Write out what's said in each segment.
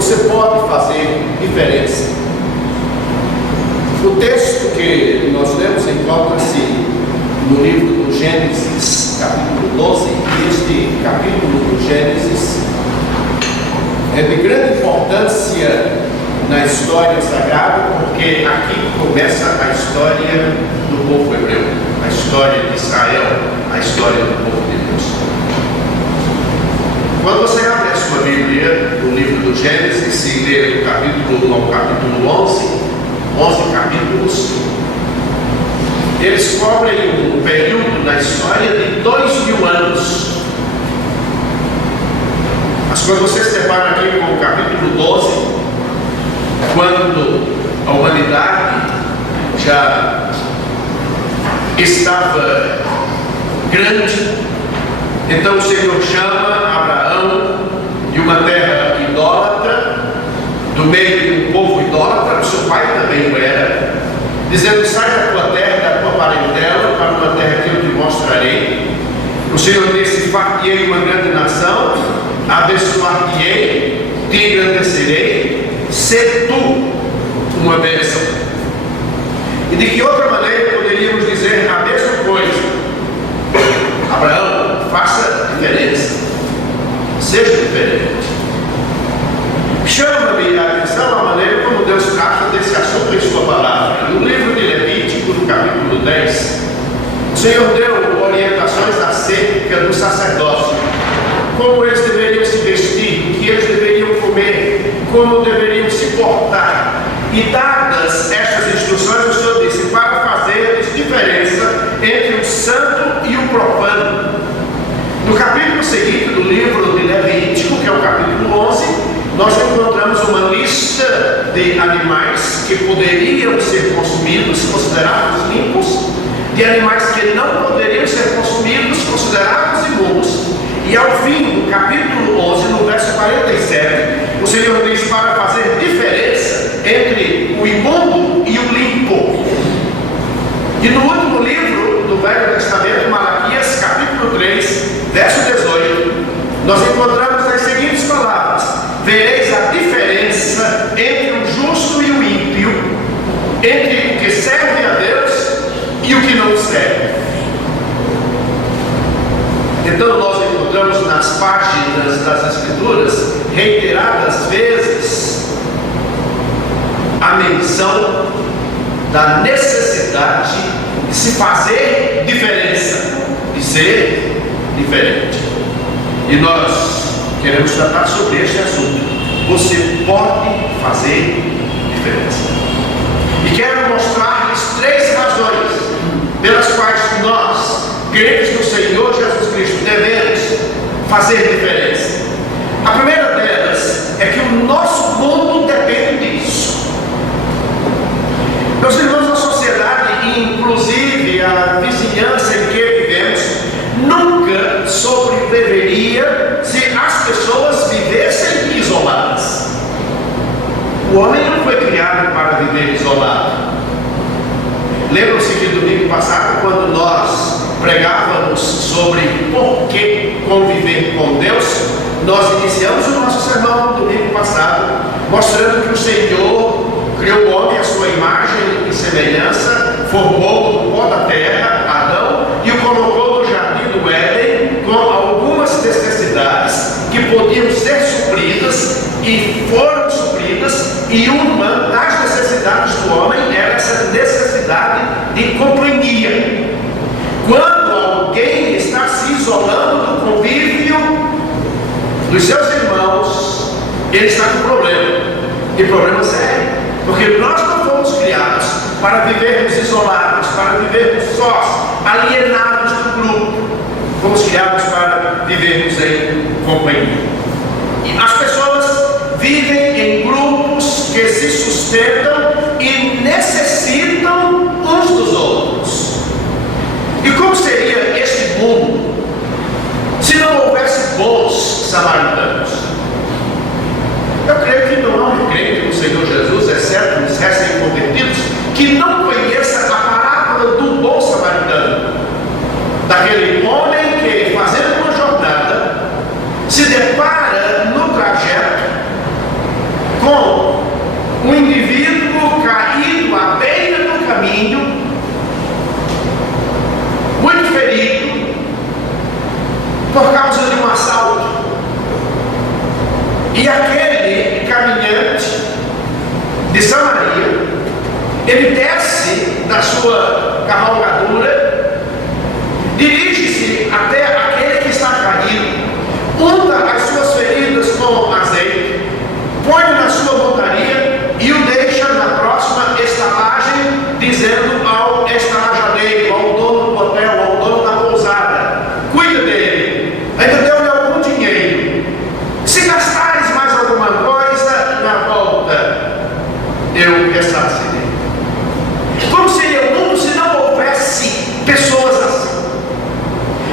você pode fazer diferença. O texto que nós lemos encontra-se no livro do Gênesis, capítulo 12, e este capítulo do Gênesis é de grande importância na história sagrada, porque aqui começa a história do povo hebreu, a história de Israel, a história do povo de Deus. Quando você abre a sua Bíblia, no livro do Gênesis, e lê o capítulo 11 capítulos, eles cobrem um período na história de 2000 anos. Mas quando você se depara aqui com o capítulo 12, quando a humanidade já estava grande, então o Senhor chama Abraão de uma terra idólatra, do meio de um povo idólatra, o seu pai também o era, dizendo: sai da tua terra, da tua parentela, para uma terra que eu te mostrarei. O Senhor disse: far-te-ei uma grande nação, abençoar-te-ei, te engrandecerei, ser tu uma bênção. E de que outra maneira poderíamos dizer a mesma coisa? Abraão, faça diferença, seja diferente. Chama-me a atenção a maneira como Deus trata desse assunto em sua palavra. No livro de Levítico, no capítulo 10, o Senhor deu orientações acerca do sacerdócio, como eles deveriam se vestir, o que eles deveriam comer, como deveriam se portar. E dadas estas instruções, o Senhor disse: para fazer diferença entre o santo e o profano. No capítulo seguinte do livro de Levítico, que é o capítulo 11, nós encontramos uma lista de animais que poderiam ser consumidos, considerados limpos, de animais que não poderiam ser consumidos, considerados imundos. E ao fim do capítulo 11, no verso 47, o Senhor diz: para fazer diferença entre o imundo e o limpo. E no último livro do Velho Testamento, Malaquias, capítulo 3, verso 18, nós encontramos as seguintes palavras: vereis a diferença entre o justo e o ímpio, entre o que serve a Deus e o que não serve. Então nós encontramos nas páginas das Escrituras, reiteradas vezes, a menção da necessidade de se fazer diferença, de ser diferente. E nós queremos tratar sobre este assunto. Você pode fazer diferença. E quero mostrar-lhes 3 razões pelas quais nós, crentes do Senhor Jesus Cristo, devemos fazer diferença. A primeira delas é que o nosso mundo depende disso. Meus irmãos, a sociedade, inclusive a vizinhança em que vivemos, nunca sobreviveria se as pessoas vivessem isoladas. O homem não foi criado para viver isolado. Lembram-se que domingo passado, quando nós pregávamos sobre por que conviver com Deus, nós iniciamos o nosso sermão no domingo passado, mostrando que o Senhor criou o homem à sua imagem e semelhança, formou do pó da terra Adão e o colocou no jardim do Éden com algumas necessidades que podiam ser supridas e foram supridas, e uma das necessidades do homem era essa necessidade de companhia. Quando alguém está se isolando do convívio dos seus irmãos, ele está com problema, e problema sério, porque nós não fomos criados para vivermos isolados, para vivermos sós, alienados do grupo. Fomos criados para vivermos em companhia. E as pessoas vivem em grupos que se sustentam e necessitam uns dos outros. E como seria este mundo se não houvesse bons samaritanos? Eu creio que não há um crente no Senhor Jesus, exceto os recém-convertidos, que não conheça a parábola do bom samaritano, daquele homem que, fazendo uma jornada, se depara no trajeto Ele desce da sua cavalgadura, dirige-se até aquele que está caído, unta as suas feridas com azeite, põe na sua montaria e o deixa na próxima estalagem, dizendo ao estalajadeiro, ao dono do hotel, ao dono da pousada: cuida dele, ainda deu-lhe algum dinheiro. Se gastares mais alguma coisa, na volta eu ressarcirei. Como seria o mundo se não houvesse pessoas assim?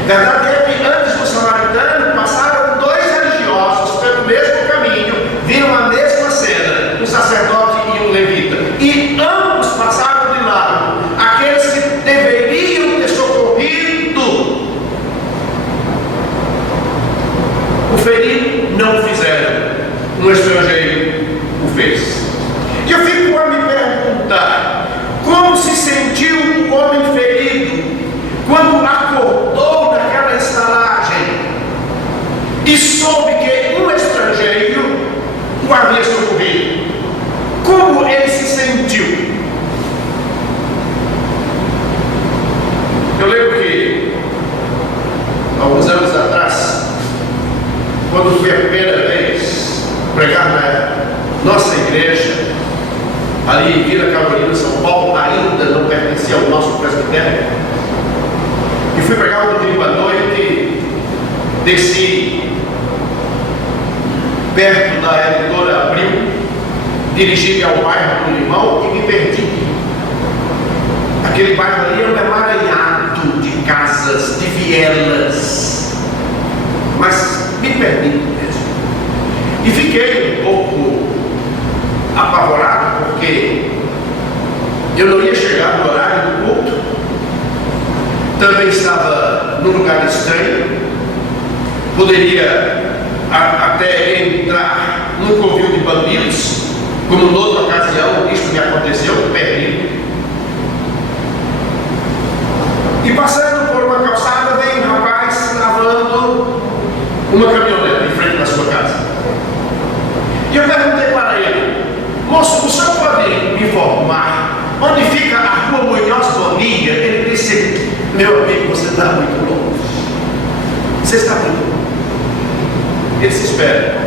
Verdade é que antes do samaritano passaram dois religiosos pelo mesmo caminho, viram a mesma cena, um sacerdote e um levita, e ambos passaram de lado. Aqueles que deveriam ter socorrido o ferido não o fizeram, um estrangeiro o fez. E eu fico a me perguntar: como se sentiu o homem ferido quando acordou naquela estalagem e soube que um estrangeiro o havia socorrido? Como ele se sentiu? Eu lembro que, alguns anos atrás, quando fui a primeira vez pregar na nossa igreja, ali em Vila Carolina, São Paulo, ainda não pertencia ao nosso presbitério, e fui pregar no domingo à noite, desci perto da editora Abril, dirigi-me ao bairro do Limão e me perdi. Aquele bairro ali é um emaranhado de casas, de vielas, mas me perdi mesmo. E fiquei um pouco apavorado, porque eu não ia chegar no horário do culto, também estava num lugar estranho, poderia até entrar num covil de bandidos, como noutra ocasião isso me aconteceu, perdi. E passando por uma calçada, veio um rapaz lavando uma caminhonete em frente da sua casa. E eu perguntei para ele: moço, o senhor pode me informar onde fica a rua Munhoz Bonilla? Ele disse: meu amigo, você está muito longe. Você está muito longe. Ele se espera.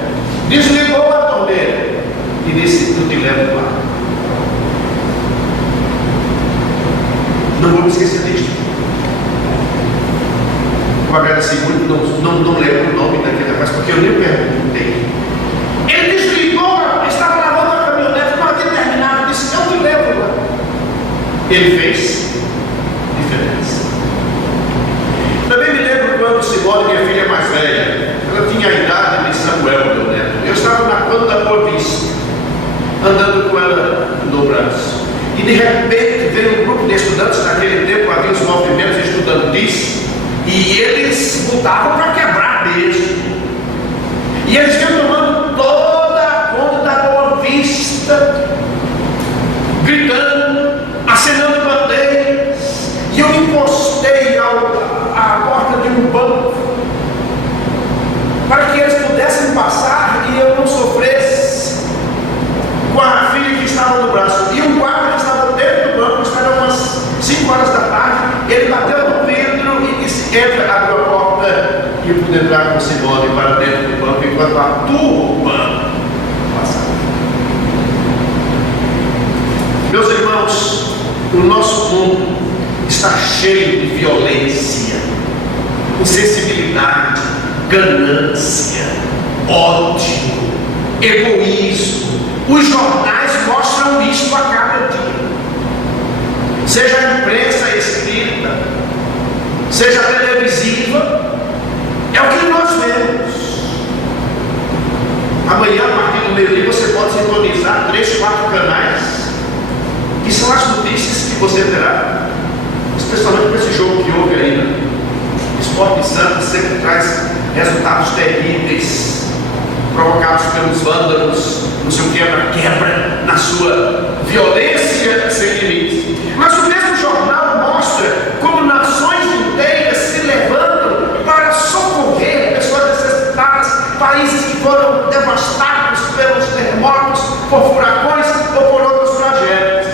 Desligou a torneira e disse: eu te levo lá. Não vou me esquecer disso. Eu agradeci muito, não lembro o nome daquele rapaz, porque eu nem perguntei. Ele desligou, estava lavando a caminhonete, não havia terminado, disse: eu te levo lá. Ele fez diferença. Também me lembro quando Simone, minha filha mais velha, ela tinha a idade de Samuel, meu neto. Eu estava na Quando da Boa Vista, andando com ela no braço. E de repente veio um grupo de estudantes. Naquele tempo havia os movimentos estudantis, e eles lutavam para quebrar mesmo. E eles vinham tomando toda a Conta da Boa Vista, gritando, acenando bandeiras. E eu encostei à porta de um banco para que eles pudessem passar e eu não sofresse com a filha que estava no braço. E um guarda que estava dentro do banco, estava umas 5 horas da tarde, ele bateu no vidro e disse: entra, abriu a porta e eu pude entrar com Simone para dentro do banco enquanto a turma passava. Meus irmãos, o nosso mundo está cheio de violência, insensibilidade, ganância, ódio, egoísmo. Os jornais mostram isso a cada dia. Seja a imprensa escrita, seja a televisiva, é o que nós vemos. Amanhã, a partir do meio-dia, você pode sintonizar 3, 4 canais, que são as notícias que você terá, especialmente com esse jogo que houve aí, né? Esporte Santos sempre traz resultados terríveis, provocados pelos vândalos, no seu quebra-quebra, na sua violência sem limites. Mas o mesmo jornal mostra como nações inteiras se levantam para socorrer pessoas necessitadas, países que foram devastados pelos terremotos, por furacões ou por outras tragédias.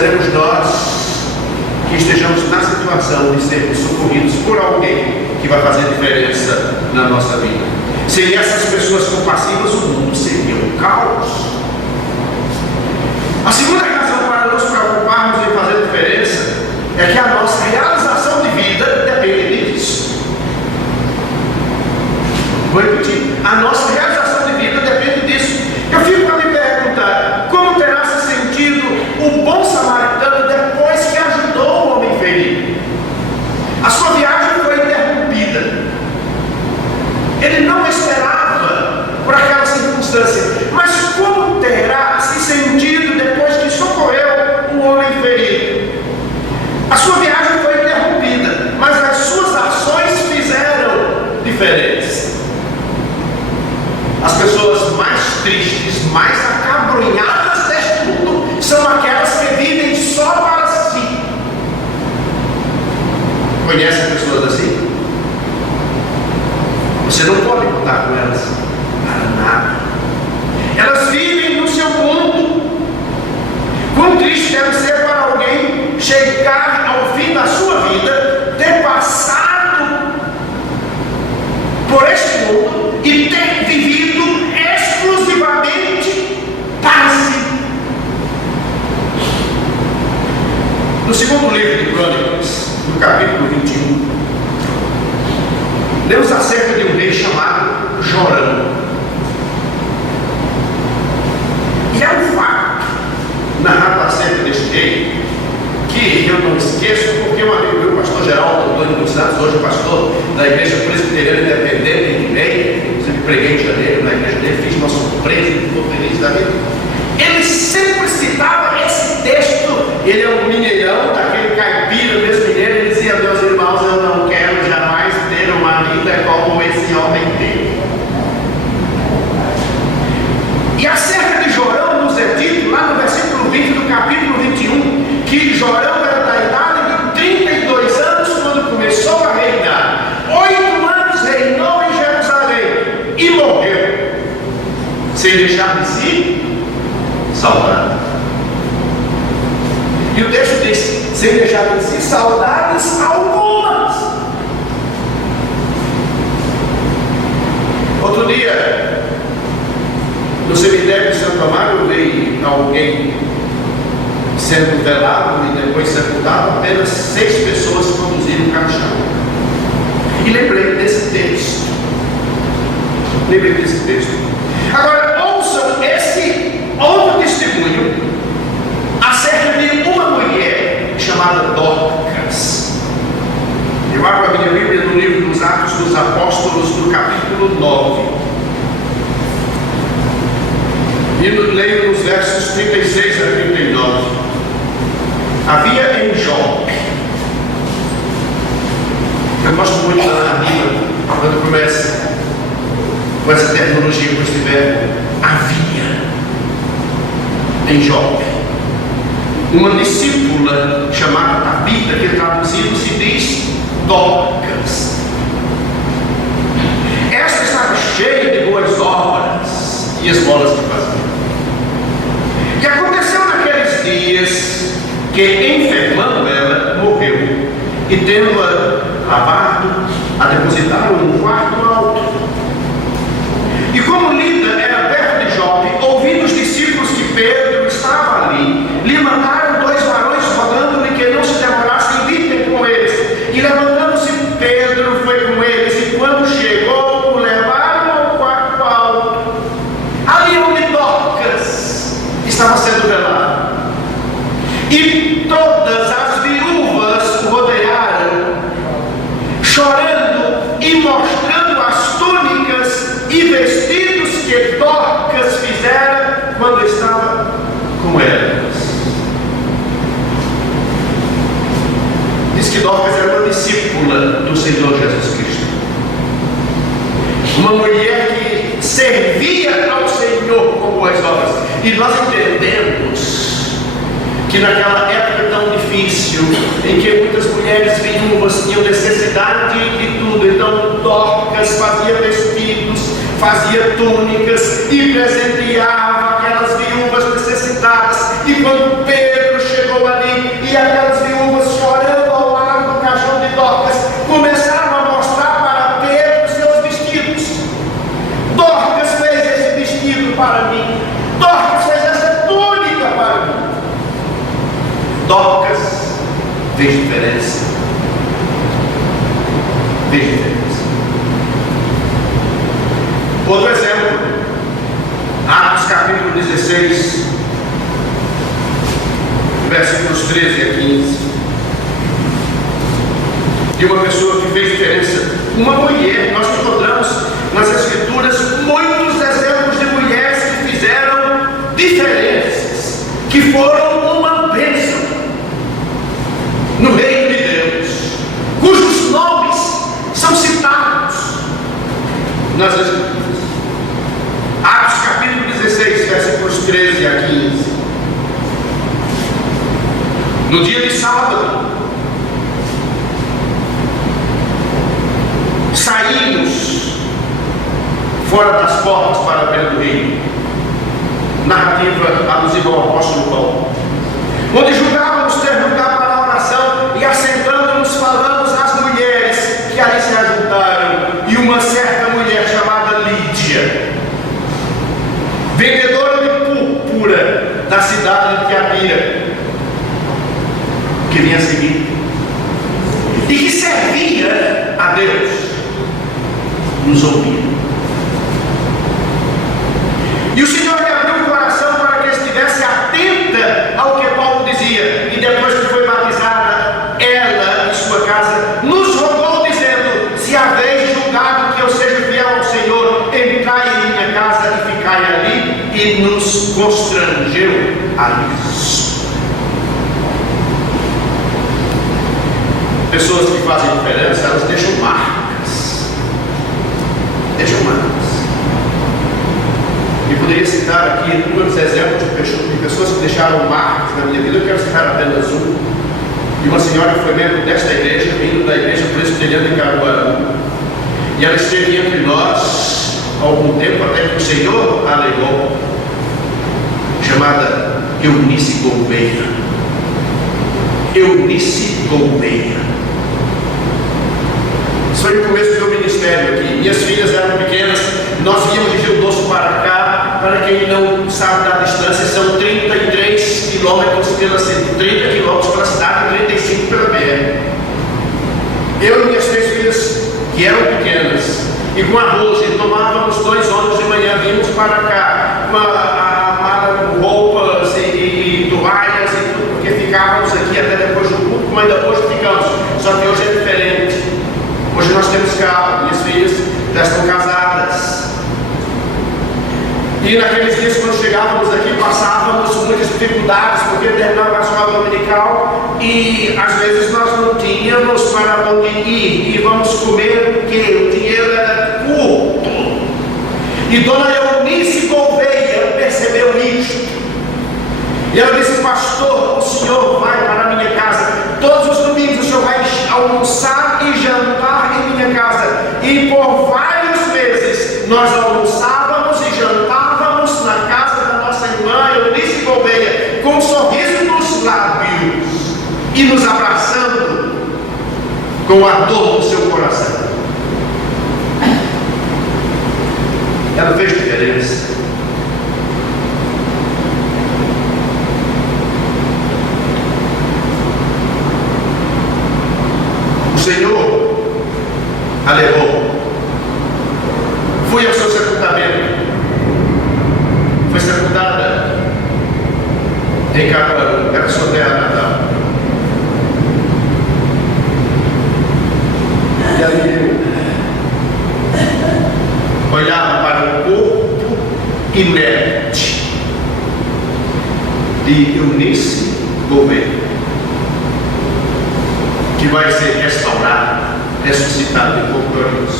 seremos nós que estejamos na situação de sermos socorridos por alguém que vai fazer diferença na nossa vida. Sem essas pessoas compassivas, o mundo seria um caos. A segunda razão para nos preocuparmos em fazer diferença é que a nossa realização de vida depende disso. Vou repetir, a nossa realização de vida depende disso. Eu fico a me perguntar, como terá se sentido o bom samaritano depois que ajudou o homem ferido? A sua viagem foi interrompida. Ele não esperava por aquela circunstância, mas como terá se sentido depois que socorreu o homem ferido? A sua viagem foi interrompida, mas as suas ações fizeram diferença. As pessoas mais tristes, mais acabrunhadas deste mundo são aquelas que vivem só para si. Conhece pessoas assim? Você não pode contar com elas para nada. Elas vivem no seu mundo. Quão triste deve ser para alguém chegar ao fim da sua vida, ter passado por este mundo e ter vivido exclusivamente para si. No segundo livro de Crônicas, no capítulo 21, lemos acerca de um rei chamado Jorão. E é um fato narrado acerca deste rei que eu não esqueço, porque um amigo meu, o pastor Geraldo Antônio dos Santos, hoje pastor da Igreja Presbiteriana Independente em Meia, inclusive preguei em janeiro na igreja dele, fiz uma surpresa e ficou feliz da vida. Ele sempre citava esse texto. Ele é um mineirão, daquele caipira desse mineiro. Ele dizia: meus irmãos, eu não quero jamais ter uma vida como esse homem teve. E acerca de Jorão nos é dito, lá no versículo 20 do capítulo 21, que Jorão era da idade de 32 anos quando começou a reinar. 8 anos reinou em Jerusalém e morreu, sem deixar de si saudade. E o texto diz: sem deixar de si saudades algumas. Outro dia, no cemitério de Santo Amaro, eu vi alguém sendo velado e depois sepultado. Apenas 6 pessoas conduziram o caixão. E lembrei desse texto. Agora, ouçam esse outro testemunho acerca de uma mulher chamada Dorcas. Eu abro a minha Bíblia no livro dos Atos dos Apóstolos, no capítulo 9. E leio nos versos 36 a 39. Havia em Jope, eu gosto muito da narrativa quando começa com essa terminologia, com esse verbo, havia em Jope uma discípula chamada Tabita, que traduzido se diz Dorcas. Esta estava cheia de boas obras e esmolas de fazer. E aconteceu naqueles dias que, enfermando ela, morreu, e tendo-a lavado, a depositaram num quarto alto. E como Lida era perto de Jope, ouvindo os discípulos que Pedro estava ali, lhe mandaram 2 varões, rogando-lhe que não se demorasse em vir ter com eles. E levantando-se Pedro foi com eles, e quando chegou, o levaram ao quarto alto, ali onde Dorcas estava sendo velado. E todas as viúvas o rodearam, chorando e mostrando as túnicas e vestidos que Dorcas fizera quando estava com elas. Diz que Dorcas era uma discípula do Senhor Jesus Cristo, uma mulher que servia ao Senhor com boas obras. E nós entendemos que naquela época tão difícil, em que muitas mulheres viúvas tinham necessidade de tudo, então Dorcas fazia vestidos, fazia túnicas e presenteava aquelas viúvas necessitadas. E quando Pedro chegou ali, e aquelas viúvas chorando ao lado do caixão de Dorcas começaram a mostrar para Pedro seus vestidos. Dorcas fez esse vestido para mim. Dorcas fez essa túnica para mim. Dorcas fez diferença. Fez diferença. Outro exemplo, Atos capítulo 16, versículos 13 a 15. De uma pessoa que fez diferença, uma mulher. Nós encontramos nas Escrituras muitos exemplos de mulheres que fizeram diferenças, que foram uma bênção no reino de Deus, cujos nomes são citados nas Escrituras. Atos capítulo 16, versículos 13 a 15. No dia de sábado, saímos fora das portas para dentro do reino. Narrativa alusiva ao apóstolo Paulo. Onde julgávamos ter lugar para a oração, e assentando-nos falamos às mulheres que ali se ajuntaram, e uma certa mulher chamada Lídia, vendedora de púrpura da cidade de Tiatira, que vinha a seguir e que servia a Deus, nos ouvia. E o Senhor lhe abriu o coração para que estivesse atenta ao que Paulo dizia, e depois que foi batizada, ela e sua casa nos rogou, dizendo: se haveis julgado que eu seja fiel ao Senhor, entrai em minha casa e ficai ali. E nos constrangeu a isso. Pessoas que fazem diferença, elas deixam marcas. Deixam marcas. E poderia citar aqui inúmeros exemplos de pessoas que deixaram marcas na minha vida. Eu quero citar apenas um. De uma senhora que foi membro desta igreja, vindo da igreja presbiteriana de Caruaru. E ela esteve entre nós há algum tempo, até que o Senhor a levou, chamada Eunice Gouveia. Eunice Gouveia. Isso foi no começo do meu ministério aqui. Minhas filhas eram pequenas, nós íamos de Rio Doce para cá. Para quem não sabe da distância, são 33 quilômetros pela cidade, 30 quilômetros pela cidade e 35 pela BR. Eu e minhas 3 filhas, que eram pequenas, e com a Rose, tomávamos 2 ônibus de manhã, vimos para cá, com a mala com roupas e toalhas e tudo, porque ficávamos aqui até depois do culto, como ainda hoje ficamos, só que hoje é diferente. Hoje nós temos carro, minhas filhas já estão casadas. E naqueles dias, quando chegávamos aqui, passávamos muitas dificuldades, porque terminava a escola dominical e às vezes nós não tínhamos para onde ir. E vamos comer o quê? O dinheiro era curto. E dona Eunice Gouveia percebeu isso. E ela disse: pastor, o senhor vai para a minha casa. Todos os domingos o senhor vai almoçar e jantar em minha casa. E por vários meses nós almoçávamos e jantávamos na casa da nossa irmã Eunice Gouveia, com um sorriso nos lábios e nos abraçando com a dor do seu coração. Ela fez diferença. O Senhor a levou. Fui ao seu sepultamento. Foi sepultada em Caruaru, era sua terra natal. E ali eu olhava para o corpo inerte de Eunice Gouveia, que vai ser restaurado, ressuscitado de pouco para nós.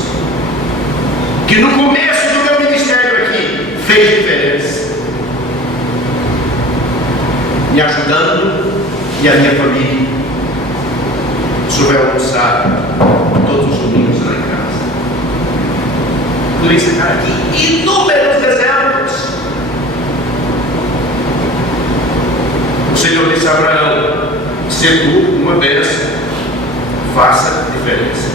Que no começo do meu ministério aqui fez diferença, me ajudando e a minha família. Sobre almoçar todos os domingos lá em casa. Por isso, cara, aqui inúmeros exemplos. O Senhor disse a Abraão: Se tu, uma bênção, faça diferença.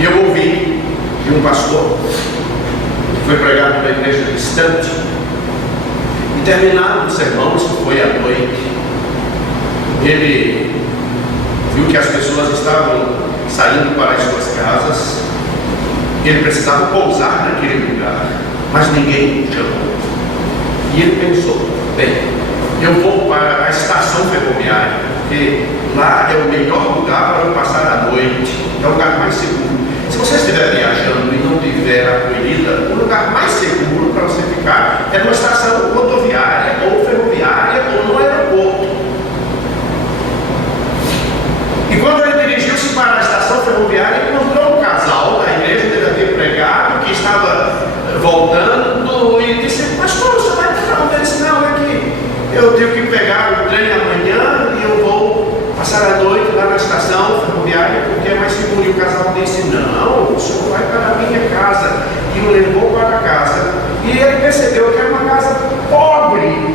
E eu ouvi de um pastor que foi pregado numa igreja distante, e terminado o sermão, isso foi à noite, ele viu que as pessoas estavam saindo para as suas casas, ele precisava pousar naquele lugar, mas ninguém chamou. E ele pensou, bem, eu vou para a estação ferroviária, porque lá é o melhor lugar para eu passar a noite, é o lugar mais seguro. Se você estiver viajando e não tiver acolhida, o lugar mais seguro para você ficar é numa estação rodoviária, ou ferroviária, ou no aeroporto. E quando ele dirigiu-se para a estação ferroviária, encontrou um casal da igreja onde ele havia pregado, que estava voltando, e disse: pastor, você vai para onde? Ele disse: não, é que eu tenho que pegar o trem amanhã e eu vou passar a noite lá na estação ferroviária porque é mais seguro. E o casal disse: não, o senhor vai para a minha casa. E o levou para casa. E ele percebeu que era uma casa pobre.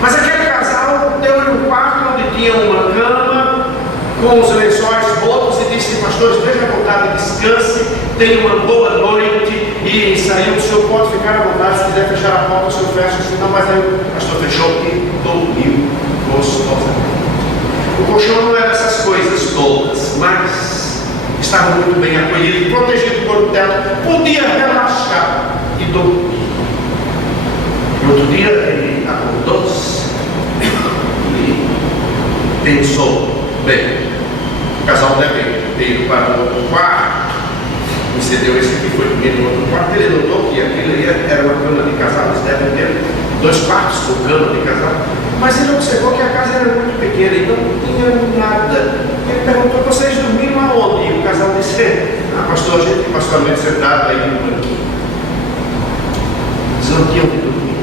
Mas aquele casal deu-lhe um quarto onde tinha uma cama, com os lençóis rotos, e disse: pastor, esteja à vontade, descanse, tenha uma boa noite. E saiu: o senhor pode ficar à vontade, se quiser fechar a porta, o senhor fecha. Se não, mas aí o pastor fechou e dormiu gostosamente. O colchão não era essas coisas todas, mas estava muito bem acolhido, protegido por um teto, podia relaxar e dormir. E outro dia ele acordou-se e pensou: bem, o casal deve ter ido para o outro quarto, e cedeu esse que foi dormir no outro quarto. Ele notou que aquilo ali era uma cama de casal, eles devem ter 2 quartos com cama de casal. Mas ele observou que a casa era muito pequena e não tinha nada. Ele perguntou: vocês dormiram aonde? E o casal disse: pastor, a gente passou a noite sentado aí no banquinho. Eles não tinham que dormir.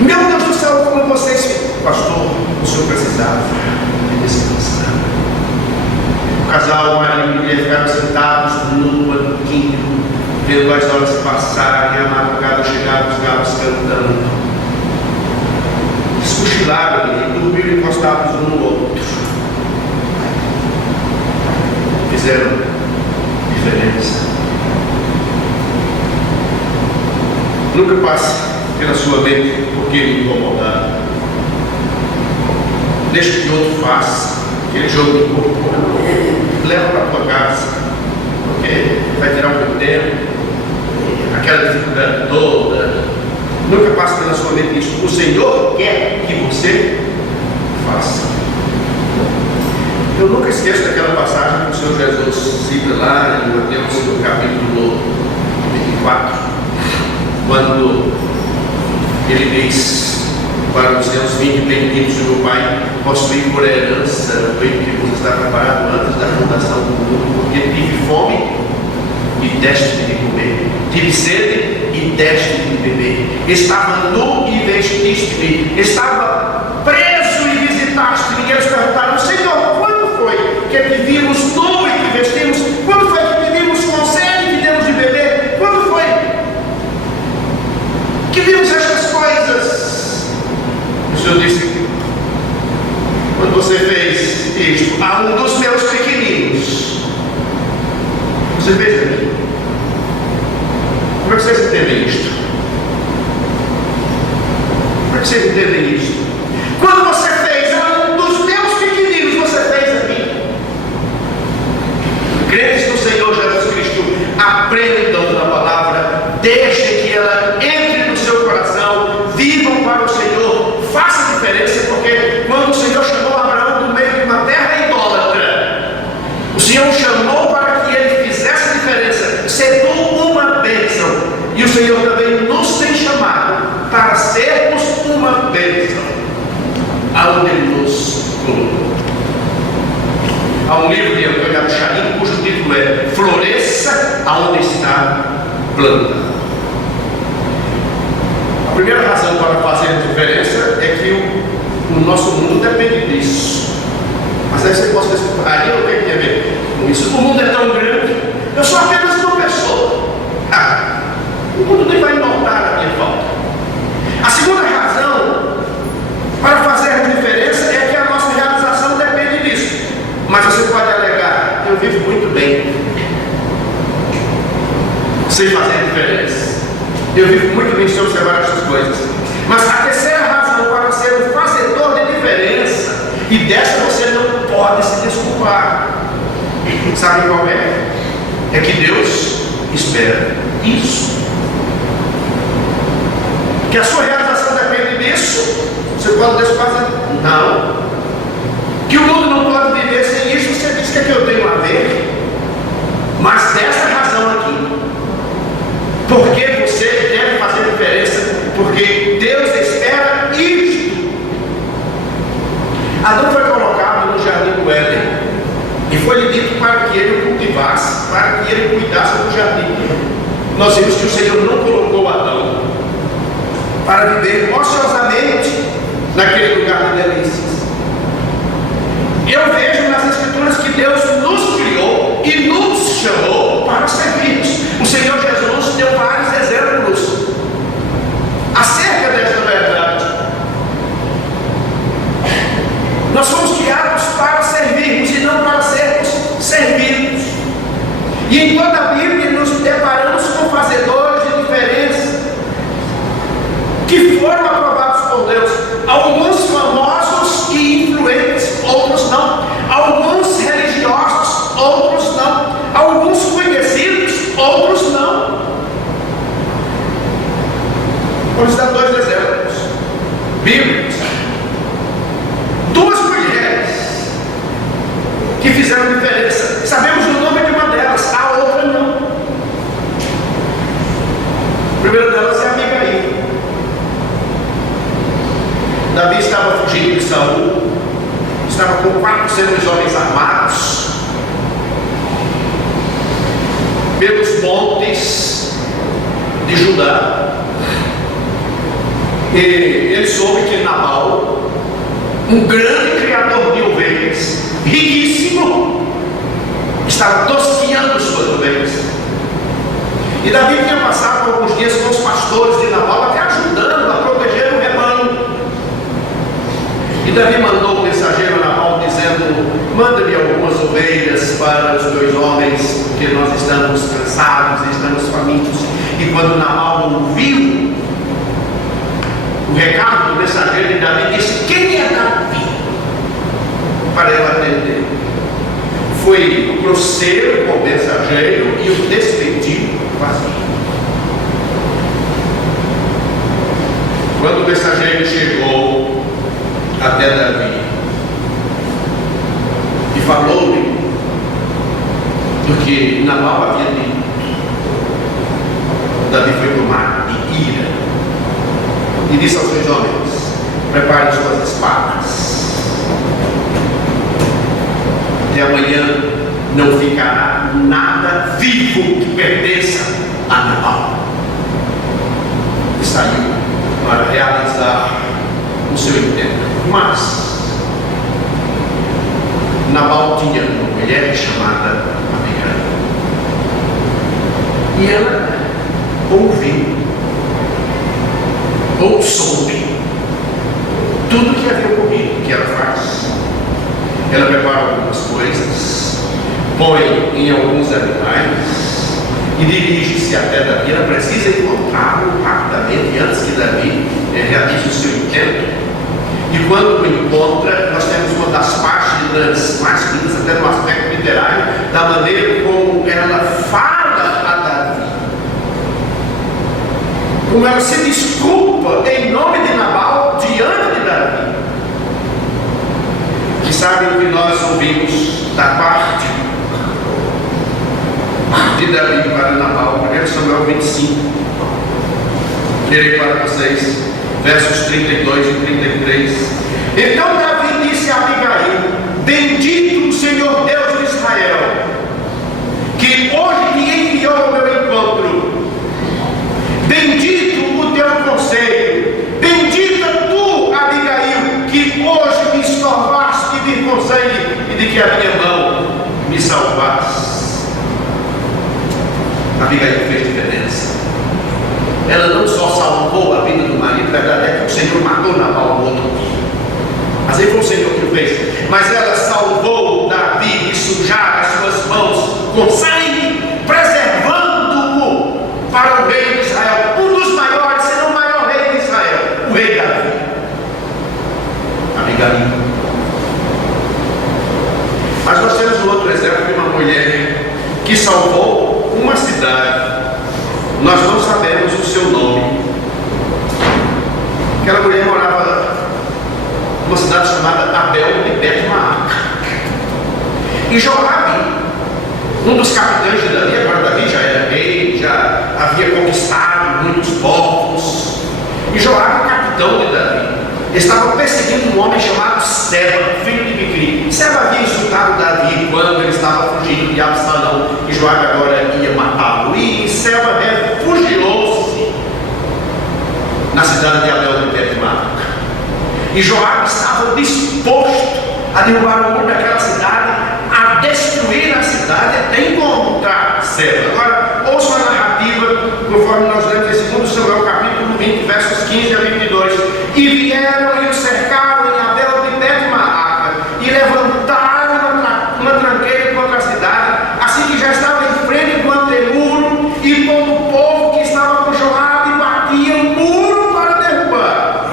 Meu Deus do céu, como vocês... Pastor, o senhor precisava descansar. O casal, o marido e a mulher ficaram sentados no banquinho, vendo as horas passarem, a madrugada chegar, os galos cantando. Cochilaram e dormiram encostados um no outro. Fizeram diferença. Nunca passe pela sua mente porque ele incomodar. Deixa que outro faça aquele jogo de corpo. Leva para a tua casa, porque vai tirar um tempo, aquela dificuldade toda. Nunca passe pela sua mente isso. O Senhor quer que você faça. Eu nunca esqueço daquela passagem que o Senhor Jesus cita lá em Mateus no capítulo 24, quando ele diz para os seus: vinde benditos do meu Pai, possuí por herança o reino que vos está preparado antes da fundação do mundo, porque tive fome e deste de comer, tive sede e deste de beber, estava nu e vestiste-me, estava preso e visitaste-me. E eles perguntaram: Senhor, quando foi que te vimos nu e te vestimos? Quando foi que te vimos com sede e te demos de beber? Quando foi que vimos estas coisas? O Senhor disse: quando você fez isto a um dos meus pequeninos, você fez a mim. Como é que vocês entendem isto? Como é que vocês entendem isto? Quando você fez a um dos meus pequeninos, você fez a mim. Crentes no Senhor Jesus Cristo, aprendam da palavra, deixem que ela entre no seu coração, vivam para o Senhor, façam diferença, porque quando o Senhor chamou Abraão do meio de uma terra idólatra, o Senhor o chamou para que ele fizesse diferença, sendo uma bênção. E o Senhor também nos tem chamado para sermos uma bênção aonde Ele nos colocou. Há um livro de Antônio Abucharim cujo título é Floresça aonde está planta. A primeira razão para fazer diferença é que o nosso mundo depende disso. Mas aí você pode dizer: aí eu tenho que ter a ver com isso. O mundo é tão grande, eu sou apenas uma pessoa. O mundo nem vai notar a minha falta. A segunda razão para fazer Eu vivo muito bem sem observar essas coisas. Mas a terceira razão para ser um fazedor de diferença, e dessa você não pode se desculpar, sabe qual é? É que Deus espera isso. Que a sua realização depende disso. Você pode desfazer? Não. Que o mundo não pode viver sem isso. Você diz que é que eu tenho a ver. Mas dessa razão aqui, porque você deve fazer diferença, porque Deus espera isto. Adão foi colocado no jardim do Éden e foi-lhe dito para que ele o cultivasse, para que ele cuidasse do jardim. Nós vimos que o Senhor não colocou Adão para viver ociosamente naquele lugar de delícias. Eu vejo nas Escrituras que Deus nos criou e nos chamou para servirmos. O Senhor Jesus deu vários exemplos acerca desta verdade. Nós fomos criados para servirmos e não para sermos servidos. E em toda a Bíblia nos deparamos com fazedores de diferença que foram aprovados por Deus. Alguns famosos e influentes, outros não. Alguns religiosos, outros não. Alguns conhecidos, outros não. Vamos dar dois exemplos bíblicos. Duas mulheres que fizeram diferença. Sabemos o nome de uma delas, a outra não. A primeira delas é Abigail. Davi estava fugindo de Saul, estava com 400 homens armados pelos montes de Judá. E ele soube que Nabal, um grande criador de ovelhas, riquíssimo, estava tosquiando suas ovelhas. E Davi tinha passado por alguns dias com os pastores de Nabal, até ajudando a proteger o rebanho. E Davi mandou um mensageiro a Nabal dizendo: manda-me algumas ovelhas para os meus homens, porque nós estamos cansados e estamos famintos. E quando Nabal ouviu o recado do mensageiro de Davi, disse: quem é Davi? Para eu atender. Foi grosseiro com o mensageiro e o despediu vazio. Quando o mensageiro chegou até Davi e falou-lhe do que Nabal havia dito, Davi foi tomado de ira e disse aos seus homens: preparem suas espadas, e amanhã não ficará nada vivo que pertença a Nabal. E saiu para realizar o seu intento. Mas Nabal tinha uma mulher chamada Abigail, e ela ouviu ou soube tudo o que havia ocorrido, que ela faz. Ela prepara algumas coisas, põe em alguns animais e dirige-se até Davi. Ela precisa encontrá-lo rapidamente antes que Davi realize o seu intento. E quando o encontra, nós temos uma das páginas mais lindas, até no aspecto literário, da maneira como ela fala a Davi, como ela se desculpa em nome de Nabal diante de Davi. E sabem o que nós ouvimos da parte de Davi para Nabal? 1 Samuel 25. Lerei para vocês versos 32 e 33. Então Davi disse a Abigail: bendito o Senhor Deus de Israel, que hoje me enviou ao meu encontro. Bendito o teu conselho. Bendita tu, Abigail, que hoje me estorvaste de vir com sangue e de que a minha mão me salvaste. Abigail fez diferença. Ela não só salvou a vida do marido, a verdade é que o Senhor matou Nabal no outro dia. Mas aí foi o Senhor que o fez. Mas ela salvou Davi de sujar as suas mãos com sangue, preservando-o para o rei de Israel. Um dos Abigail. Mas nós temos um outro exemplo de uma mulher que salvou uma cidade. Nós não sabemos o seu nome. Aquela mulher morava numa cidade chamada Abel de Bet-Maaca. E Joabe, um dos capitães de Davi, agora Davi já era rei, já havia conquistado muitos povos. E Joabe, capitão de Davi, estava perseguindo um homem chamado Seba, filho de Bicrii. Seba havia insultado Davi quando ele estava fugindo de Absalão, e Joabe agora ia matá-lo. E Seba refugiou-se na cidade de Abel de Bet-Maaca. E Joabe estava disposto a derrubar o muro daquela cidade, a destruir a cidade até encontrar Seba. Agora, ouçam a narrativa, conforme nós lemos em 2 Samuel, capítulo 20, versos 15 a 22. E vieram e o cercaram em Abel de Bet-Maaca, e levantaram uma tranqueira contra a cidade, assim que já estava em frente do antemuro, e todo o povo que estava com Joabe batia o muro para derrubar.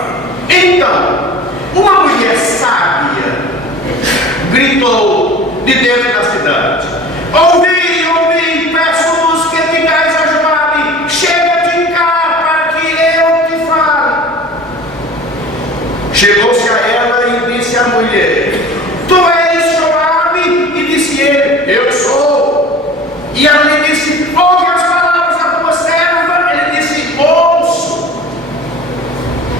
Então, uma mulher sábia gritou de dentro da cidade: ouvi, ouvi, peço-vos que digais a Joabe, chega-te cá para que eu te fale. Chegou-se a ela e disse à mulher: tu és Joabe? E disse ele: eu sou. E ela lhe disse: ouve as palavras da tua serva. Ele disse: ouço.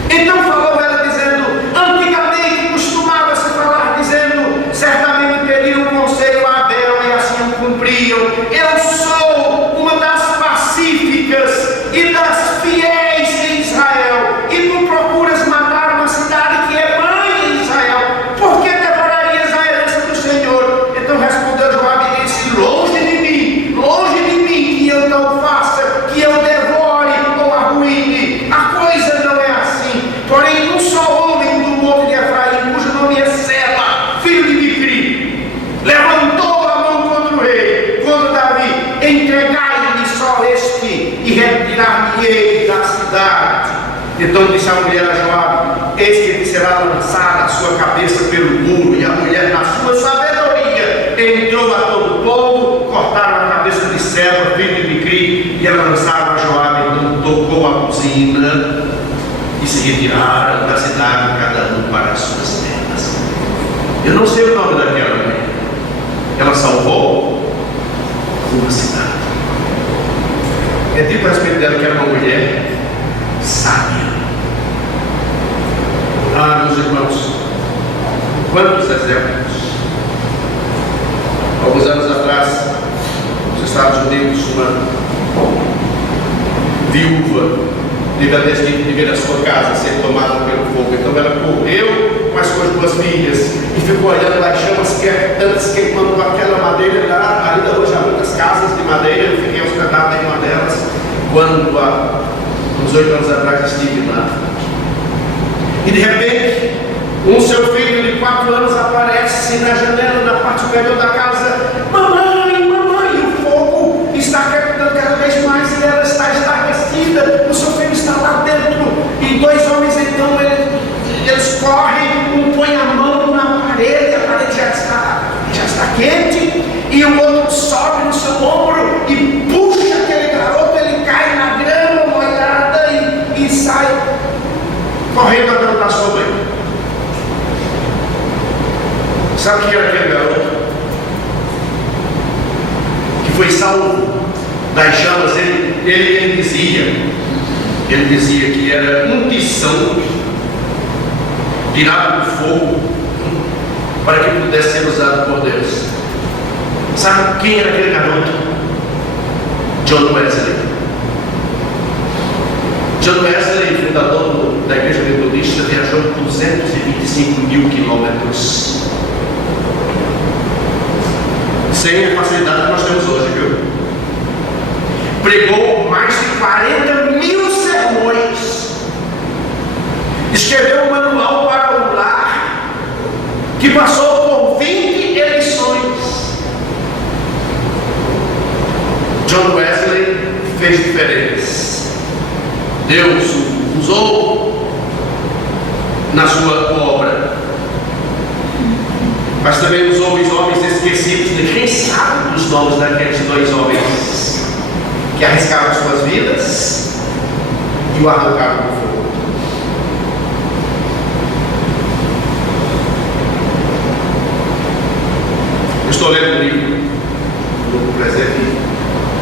Então falou ela dizendo: antigamente costumava-se falar dizendo, certamente pediram conselho a Abel e assim o cumpriam. Eu sou uma das pacíficas e das fiéis em Israel, e tu procuras matar uma cidade que é mãe em Israel. Por que devorarias a herança do Senhor? Então respondeu Joabe e disse: longe de mim que eu não faça, que eu devore ou arruine. A coisa não é assim. Porém, um só homem do monte de Efraim, cujo nome é Seba, filho de Bicrii, levantou a mão contra o rei, contra Davi: entregai-lhe só este e retirar-me-ei da cidade. Então disse a mulher a Joabe: eis que lhe será lançada a sua cabeça pelo muro. E a mulher, na sua sabedoria, entrou a todo o povo, cortaram a cabeça de Seba, filho de Bicrii, e a lançaram a Joabe. Então tocou a buzina e se retiraram da cidade, cada um para as suas terras. Eu não sei o nome daquela mulher. Ela salvou uma cidade. É dito a respeito dela que era uma mulher sábia. Ah, meus irmãos, quantos exemplos. Alguns anos atrás, nos Estados Unidos, uma viúva teve a desdito de ver a sua casa ser tomada pelo fogo. Então ela correu com as suas duas filhas e ficou olhando lá, chamas quemantantes, queimando com aquela madeira lá. Ainda hoje há muitas casas de madeira. Eu fiquei hospedado em uma delas quando há uns 8 anos atrás estive lá. E de repente, um seu filho de 4 anos aparece na janela, na parte superior da casa: mamãe, mamãe, e o fogo está crepitando cada vez mais e ela está estarrecida. O seu filho está lá dentro. E 2 homens então eles correm, um põe a mão na parede, a parede já está quente, e o outro sobe no seu ombro e puxa aquele garoto. Ele cai na grama molhada e sai correndo atrás da sua mãe. Sabe quem era aquele garoto que foi salvo das chamas? Ele dizia que era um tição tirado do fogo para que pudesse ser usado por Deus. Sabe quem era aquele garoto? John Wesley. John Wesley, fundador da Igreja Metodista, viajou 225 mil quilômetros, sem a facilidade que nós temos hoje, viu? Pregou mais de 40 mil sermões, escreveu um manual para o lar, que passou por 20 eleições. John Wesley fez diferença. Deus o usou na sua obra Mas também nos homens esquecidos, ninguém sabe dos nomes daqueles dois homens que arriscaram suas vidas e o arrancaram do fogo. Eu estou lendo um livro do presente,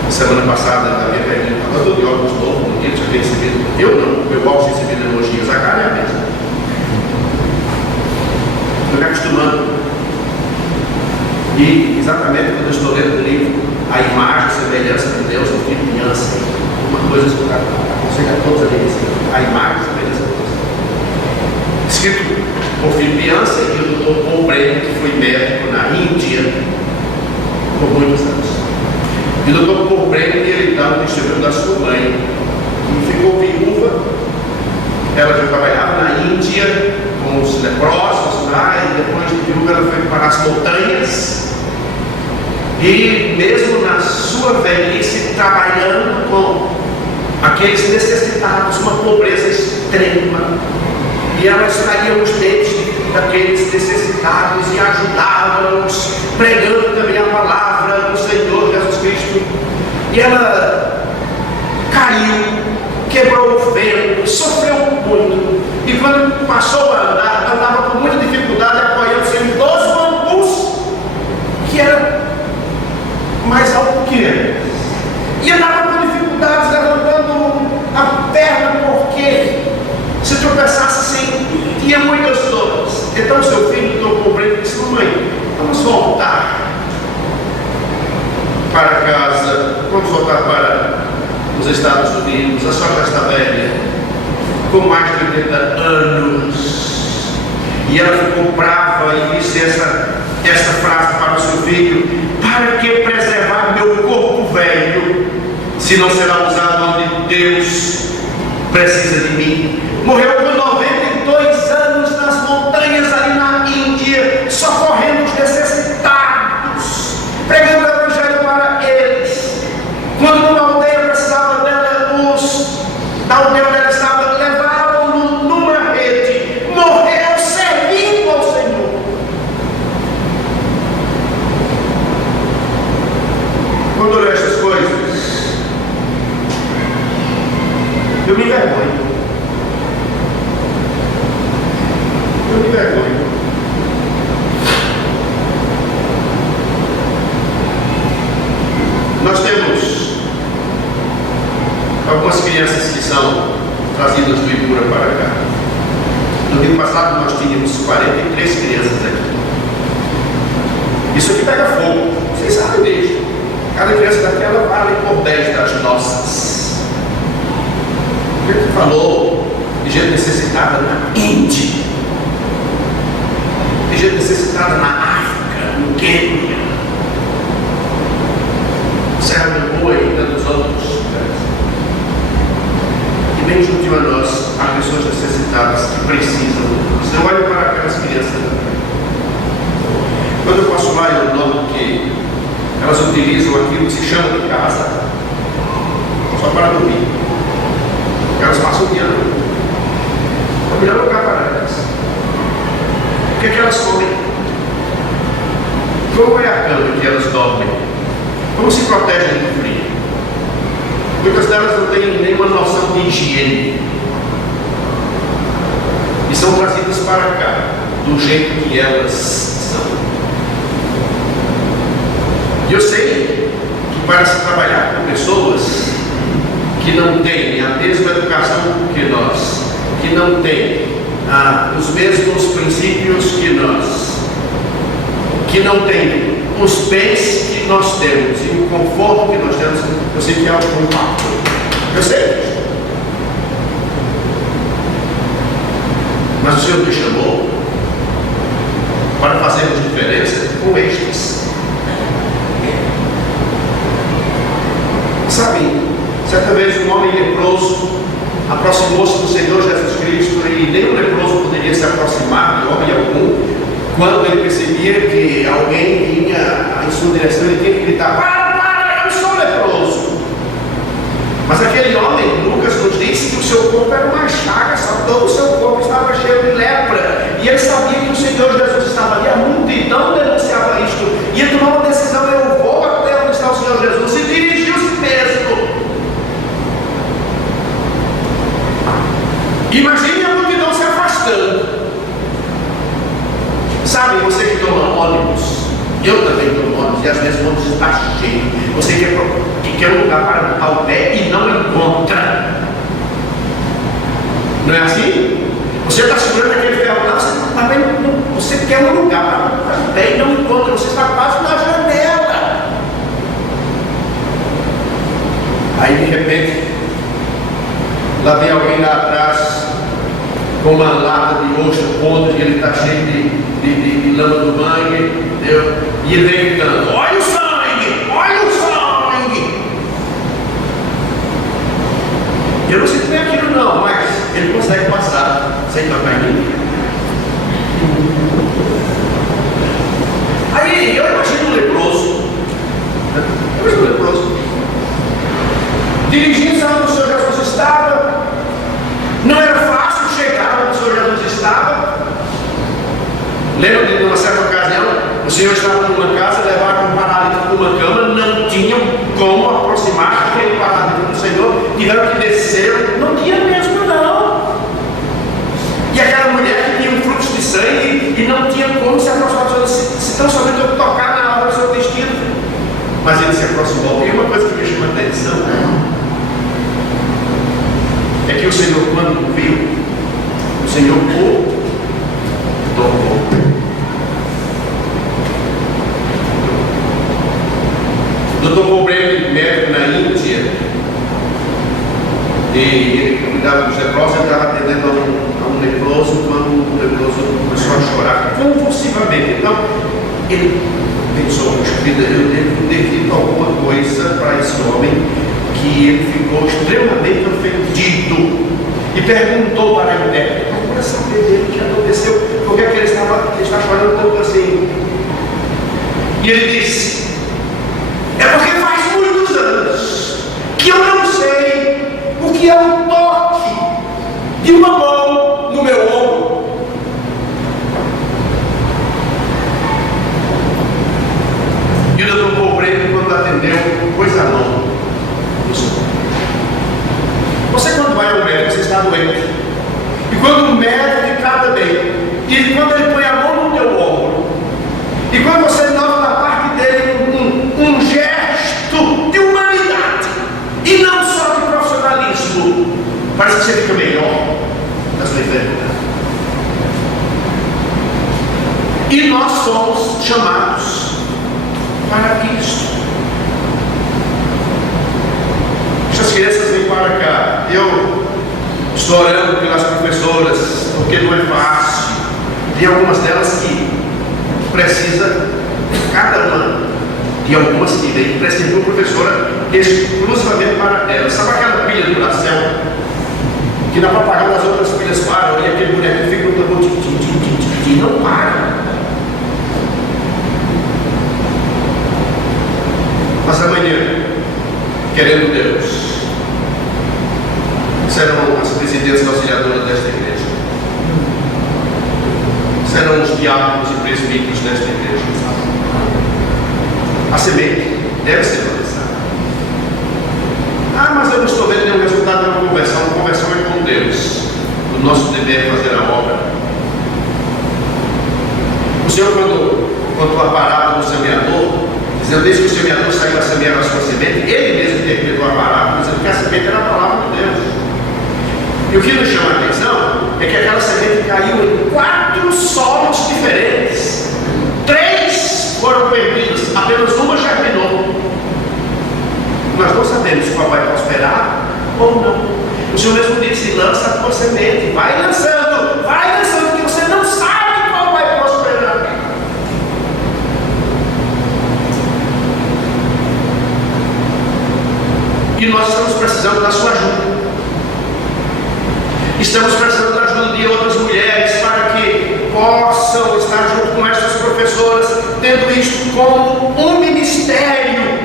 semana passada, da minha pergunta, agora estou de óculos novos, não tinha recebido, eu não, meu óculos recebido elogios, a cara é a mesma. Estou me acostumando. E exatamente quando eu estou lendo o livro, a imagem, a semelhança de Deus, no filho criança, uma coisa que eu aconselho a todos a ler, a imagem, a semelhança de Deus. Escrito por Filipiança e o Dr. Paul Breno, que foi médico na Índia por muitos anos. E o Dr. Paul Breno, ele dá um testemunho da sua mãe, que ficou viúva. Ela já trabalhava na Índia com os leprosos lá, e depois de viúva ela foi para as montanhas. E mesmo na sua velhice, trabalhando com aqueles necessitados, uma pobreza extrema, e ela extraía os dentes daqueles necessitados e ajudava-os, pregando também a palavra do Senhor Jesus Cristo. E ela caiu, quebrou o vento, sofreu muito, e quando passou a andar, andava com muita dificuldade, apoiando-se em 2 bambus, que era mais alto que ele, e andava com dificuldades, levantando a perna, porque se tropeçasse assim, tinha muitas dores. Então seu filho tocou para ele e disse: mamãe, vamos voltar para casa, vamos voltar para os Estados Unidos, a senhora já está velha, com mais de 80 anos. E ela ficou brava e disse esta frase para o seu filho: para que preservar meu corpo velho, se não será usado onde Deus precisa de mim? Morreu com 92 anos nas montanhas ali na Índia, socorrendo os necessitados, pregando o evangelho para eles. Quando uma aldeia precisava dela, luz da aldeia onde ela estava, levaram-no numa rede, morreu servindo ao Senhor. Quando eu leio essas coisas, eu me envergonho. Eu me envergonho. Nós temos algumas crianças que são trazidas do Ibura para cá. No ano passado nós tínhamos 43 crianças aqui. Isso aqui pega fogo, vocês sabem disso. Cada criança daquela vale por 10 das nossas. A gente falou de gente necessitada na Índia, de gente necessitada na África, no Quênia, Serra do Boi e tantos outros. E bem junto a nós, há pessoas necessitadas que precisam de nós. Eu olho para aquelas crianças. Quando eu passo lá, eu noto que elas utilizam aquilo que se chama de casa só para dormir. Elas passam o dia à noite. É o melhor lugar para elas. O que é que elas comem? Como é a cama que elas dormem? Como se protegem do frio? Muitas delas não têm nenhuma noção de higiene e são trazidas para cá do jeito que elas são. E eu sei que para se trabalhar com pessoas que não têm a mesma educação que nós, que não têm os mesmos princípios que nós, que não têm os bens que nós temos e o conforto que nós temos, eu sei que é algo impacto. Eu sei disso. Mas o Senhor me chamou para fazermos diferença com estes. Sabe, certa vez um homem leproso aproximou-se do Senhor Jesus Cristo e nenhum leproso poderia se aproximar de homem algum. Quando ele percebia que alguém vinha em sua direção, ele tinha que gritar: para, eu sou leproso. Mas aquele homem, Lucas nos disse que o seu corpo era uma chaga, todo o seu corpo estava cheio de lepra. E ele sabia que o Senhor Jesus estava ali, a multidão Imagine a multidão se afastando. Sabe, você que toma ônibus, eu também tomo ônibus, e às vezes o ônibus está cheio. Você quer um lugar para botar o pé e não encontra. Não é assim? Você está segurando aquele ferro lá, você quer um lugar para botar o pé e não encontra. Você está quase na janela. Aí de repente, lá vem alguém lá atrás com uma lata de ostra podre, e ele está cheio de lama do mangue, entendeu? E ele vem gritando: olha o sangue! Olha o sangue! Eu não sei como é aquilo não, mas ele consegue passar sem tocar em mim. Aí eu imagino um leproso, dirigindo-se onde o Senhor Jesus estava. Não era fácil chegar onde o Senhor Jesus estava. Lembra de uma certa ocasião, o Senhor estava numa casa, levaram um paralítico numa cama, não tinham como aproximar aquele paralítico do Senhor, tiveram que descer, não tinha mesmo não. E aquela mulher que tinha um fluxo de sangue e não tinha como se aproximar do Senhor, se tão somente eu tocar na hora do seu destino. Mas ele se aproximou. E uma coisa que me chama a atenção é que o Senhor, quando viu, o Senhor o tocou. O Dr. Pobre, médico na Índia, e ele cuidava dos leprosos, ele estava atendendo a um leproso, quando o leproso começou a chorar convulsivamente. Então, ele pensou: puxa vida, eu devo ter dito alguma coisa para esse homem, que ele ficou extremamente ofendido e perguntou para a intérprete para saber dele o que aconteceu, porque ele está chorando tanto assim. E ele disse: é porque faz muitos anos que eu não sei o que é um toque de uma mão no meu ombro. E o Dr. Pobre, quando atendeu, pôs a mão no seu ombro. Você, quando vai ao médico, você está doente. E quando o médico trata bem, e quando ele põe a mão no teu ombro, e quando você nota na parte dele um gesto de humanidade, e não só de profissionalismo, parece que você fica melhor na sua enfermidade. E nós somos chamados para isso. As crianças vêm para cá. Eu estou orando pelas professoras, porque não é fácil. Tem algumas delas que precisa, cada uma de algumas que precisa de uma professora exclusivamente para elas. Sabe aquela pilha do Duracell? Que na propaganda as outras pilhas param e aquele boneco fica no tambor e não para. Mas amanhã, querendo Deus, serão as presidentes auxiliadoras desta igreja, serão os diáconos e presbíteros desta igreja. A semente deve ser lançada. Ah, mas eu não estou vendo nenhum resultado de uma conversão. A conversão é com Deus. O nosso dever é fazer a obra. O Senhor, quando contou a parábola do semeador, dizendo: desde que o semeador saiu a semear a sua semente, ele mesmo interpretou a parábola, dizendo que a semente era a palavra de Deus. E o que nos chama a atenção é que aquela semente caiu em 4 solos diferentes. 3 foram perdidos, apenas uma germinou. Nós não sabemos qual vai prosperar ou não. O Senhor mesmo disse: lança a tua semente, vai lançando, que você não sabe qual vai prosperar. E nós estamos precisando da sua ajuda. Estamos precisando da ajuda de outras mulheres para que possam estar junto com essas professoras, tendo isto como um ministério.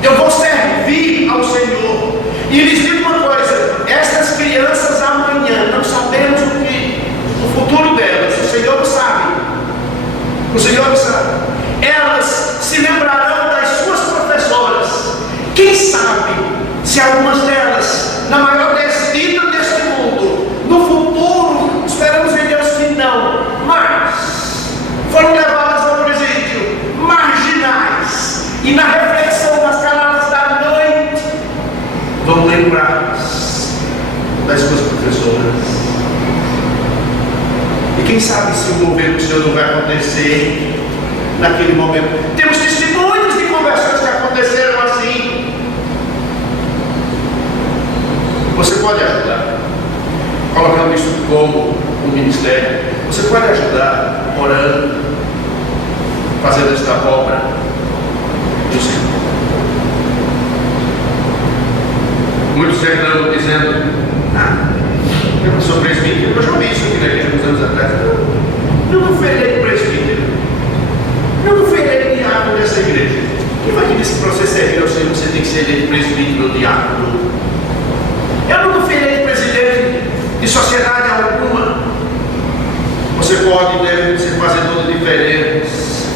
Eu vou servir ao Senhor. E lhes digo uma coisa: estas crianças amanhã, não sabemos o futuro delas, o Senhor sabe. O Senhor sabe. Elas se lembrarão das suas professoras. Quem sabe se algumas delas, na maior desdita deste mundo, quem sabe se o mover do Senhor não vai acontecer naquele momento. Temos testemunhos de conversões que aconteceram assim. Você pode ajudar, colocando isso como um ministério. Você pode ajudar orando, fazendo esta obra do Senhor. Muitos reclamam dizendo: eu não sou presbítero. Eu já ouvi isso aqui na igreja uns anos atrás. Eu não fui eleito presbítero. Eu não fui eleito diácono dessa igreja. Quem vai dizer que para você servir ao Senhor você tem que ser eleito presbítero ou diácono? Eu nunca fui eleito presidente de sociedade alguma. Você pode e deve ser fazedor de diferença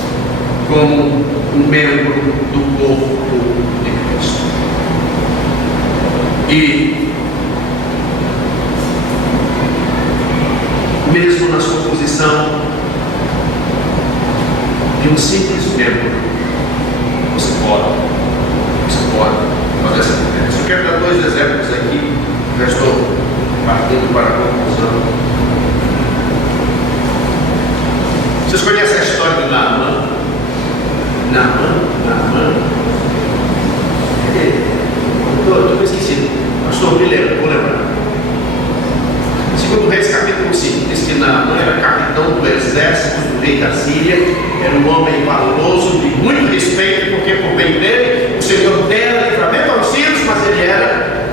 como um membro do corpo de Cristo. E mesmo na sua posição de um simples membro, você pode fazer essa diferença. Eu quero dar 2 exemplos aqui, já estou partindo para a conclusão. Vocês conhecem a história de Naamã? Naamã. Eu esqueci. Pastor, me lembro, vou lembrar. Segundo Reis, capítulo 5, diz que Naamã era capitão do exército do rei da Síria, era um homem valoroso, de muito respeito, porque por bem dele, o Senhor dera livramento aos sírios, mas ele era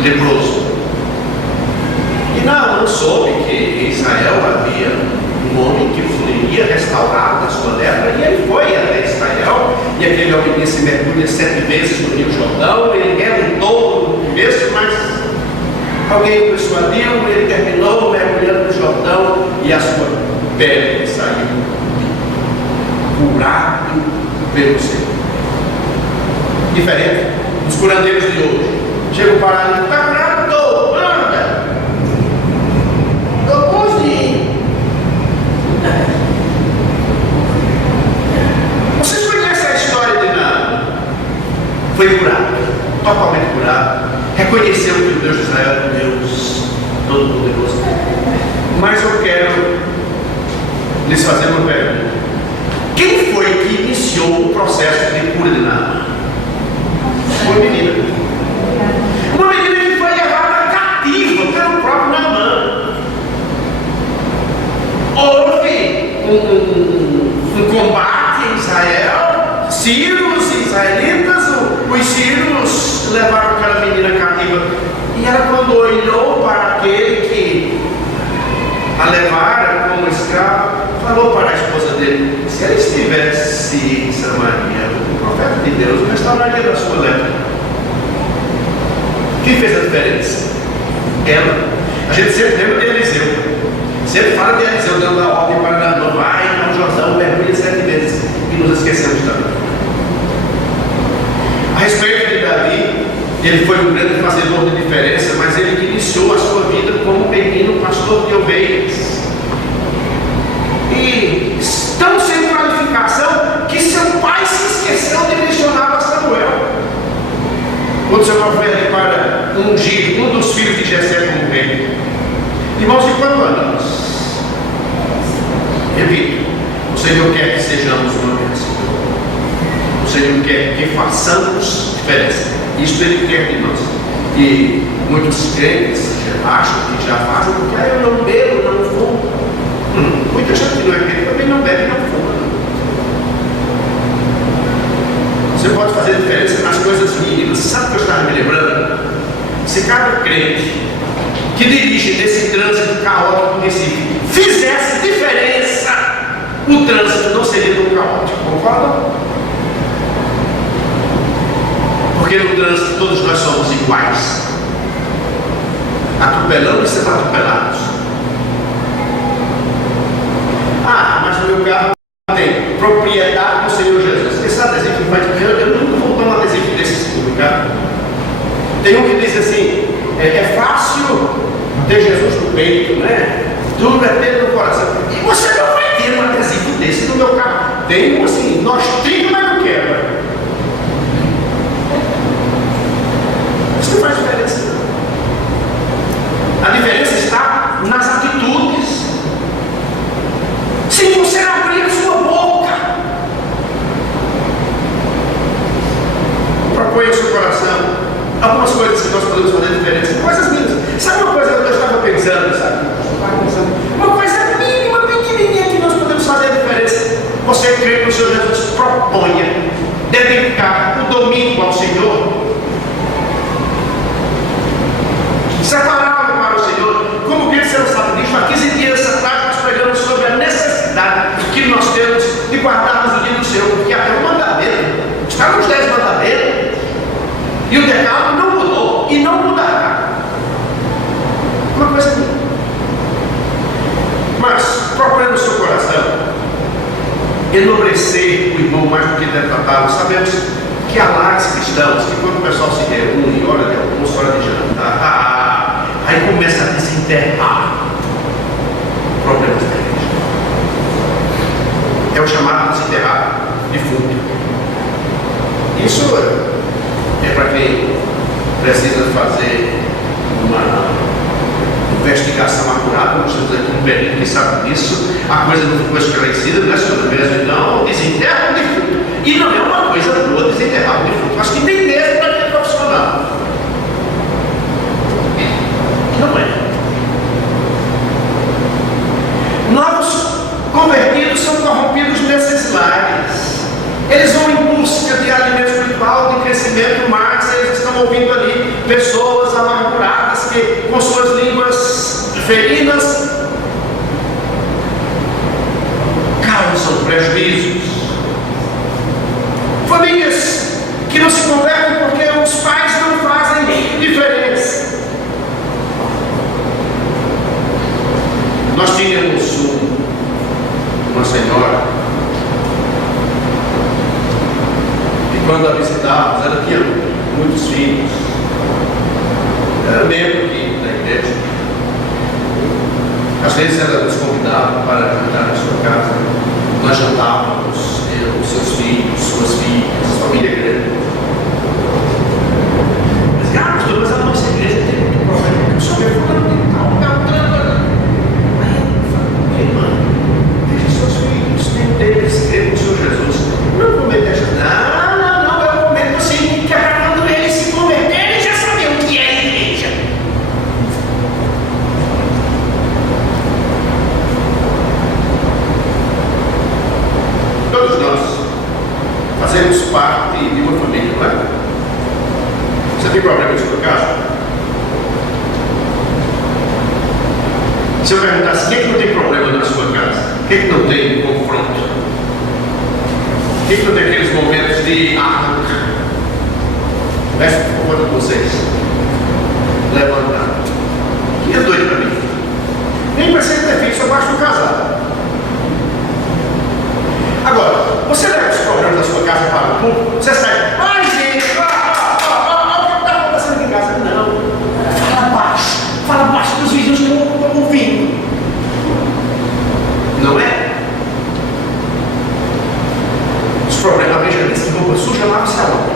leproso. E Naamã soube que em Israel havia um homem que poderia restaurar da sua lepra, e ele foi até Israel, e aquele homem disse: mergulha 7 vezes no Rio Jordão. Ele relutou no começo, mas alguém o persuadiu, ele terminou mergulhando no Jordão, e a sua pele saiu curado pelo Senhor. Diferente dos curandeiros de hoje. Chega o paralítico: está curado? Estou, anda. Estou bonzinho. Vocês conhecem a história de Naamã? Foi curado, totalmente curado, reconheceu que o Deus de Israel é um Deus todo-poderoso. Mas eu quero lhes fazer uma pergunta: quem foi que iniciou o processo de cura de Naamã? Uma menina que foi levada cativa pelo próprio Naamã. Houve um combate em Israel, sírios e israelitas. Os sírios levaram aquela menina cativa, e ela, quando olhou para aquele que a levara como escravo, falou para a esposa dele: se ela estivesse em Samaria, o profeta de Deus restauraria da sua lepra. Quem fez a diferença? Ela. A gente sempre lembra de Eliseu. Sempre fala de Eliseu dando a ordem para Naamã: vai ao Jordão, mergulha 7 vezes. E nos esquecemos também. A respeito de Davi, ele foi um grande fazedor de diferença, mas ele que iniciou a sua vida como pequeno pastor de ovelhas. E tão sem qualificação que seu pai se esqueceu de mencionar a Samuel. Quando seu pai foi ali para ungir um dos filhos de Jessé como rei. Irmãos, de quanto anos? Repito, o Senhor quer que sejamos uma bênção. O Senhor quer que façamos diferença. Isso Ele quer de nós. E muitos crentes acham que já fazem porque eu não bebo, não fumo. Muita gente que não é crente também não bebe e não fuma. Você pode fazer diferença nas coisas mínimas. Sabe o que eu estava me lembrando? Se cada crente que dirige nesse trânsito caótico do Recife fizesse diferença, o trânsito não seria tão caótico. Concordam? Porque no trânsito todos nós somos iguais. Atropelamos e sendo atropelados. Mas no meu carro tem propriedade do Senhor Jesus. Esse adesivo que faz de eu nunca vou tomar um adesivo desse no carro. Tem um que diz assim: é fácil ter Jesus no peito, né? Tudo é ter no coração. E você não vai ter um adesivo desse no meu carro. Tem um assim, nós temos, mas não quebra. Isso não faz diferença. A diferença está nas atitudes. guardarmos o dia do Senhor, porque até o mandamento está nos 10 mandamentos, e o decálogo não mudou e não mudará. Uma coisa aqui. Mas procure no seu coração enobrecer o irmão mais do que deve tratá-lo. Sabemos que há lares cristãos que, quando o pessoal se reúne, hora de almoço, hora de jantar, aí começa a desenterrar problemas da igreja. É o chamado desenterrar defunto. Isso é para quem precisa fazer uma investigação acurada. Nós temos aqui um perito que sabe disso. A coisa não ficou esclarecida, não é sobre mesmo. Então, desenterra o defunto. E não é uma coisa boa desenterrar o defunto. Acho que nem mesmo para quem é profissional. Não é. Novos convertidos são corrompidos nesses lares. Eles vão em busca de alimento espiritual, de crescimento, mas eles estão ouvindo ali pessoas amarguradas que, com suas línguas feridas, causam prejuízos. Famílias que não se convertem porque os pais não fazem diferença. Nós tínhamos uma senhora, e quando a visitávamos, ela tinha muitos filhos, era membro aqui da igreja. Às vezes ela nos convidava para jantar na sua casa. Nós jantávamos, os seus filhos, suas filhas, família grande. Mas a nossa igreja tem muito problema. Eu sou meu fulano de tal. Aí eu falo, irmã, deixe seus filhos, nem deles, crê no Senhor Jesus. Não cometa essa. Não, eu comento assim, que é para quando eles se converterem, já sabiam o que é a igreja. Todos nós fazemos parte de uma família, não é? Você tem problema na sua casa? Se eu perguntasse quem é que não tem problema na sua casa, quem é que não tem confronto? Quem é que não tem aqueles momentos de arranca? Peço por favor de vocês levantar. Quem é doido para mim? Nem precisa ter filho, só basta um casado. Agora, você leva os problemas da sua casa para o público? Você sai, ai gente, o que está acontecendo aqui em casa? Não, fala baixo para os vizinhos que não estão ouvindo. Não é? Os problemas, veja, de roupa suja, lava-se aonde?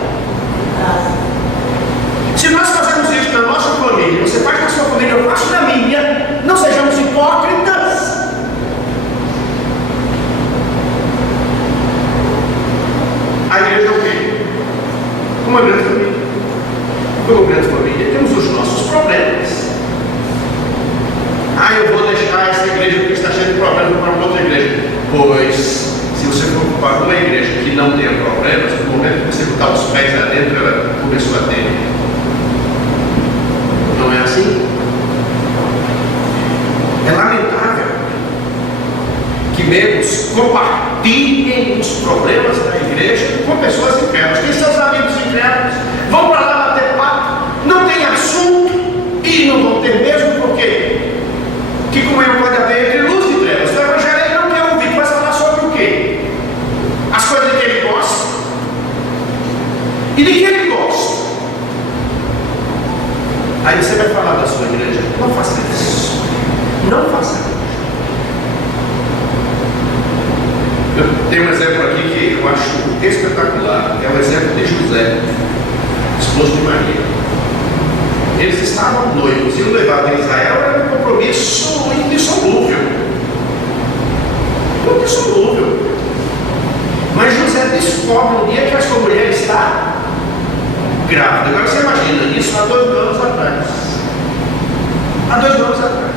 Se nós fazemos isso na nossa família, você faz na sua família, eu faço na minha, não sejamos hipócritas. A igreja é o quê? Uma grande família. Como grande família, temos os nossos problemas. Eu vou deixar essa igreja porque está cheia de problemas para outra igreja. Pois, se você for para uma igreja que não tenha problemas, no momento que você botar os pés lá dentro, ela começou a ter. Não é assim? É lamentável que membros compartilhem os problemas da igreja com pessoas incrédulas. Tem seus amigos incrédulos, vão para lá bater papo, não tem assunto e não vão ter mesmo, porque que comunhão pode haver entre luz e trevas? O evangelho ele não quer ouvir, vai falar sobre o quê? As coisas de que ele gosta e de que ele gosta. Aí você vai falar da sua igreja, não faça isso, não faça isso. Tem um exemplo aqui que eu acho espetacular, é o exemplo de José, esposo de Maria. Eles estavam noivos, iam levar a Israel, era um compromisso indissolúvel. Indissolúvel. Mas José descobre um dia que a sua mulher está grávida. Agora você imagina isso há 2 anos atrás. Há 2 anos atrás.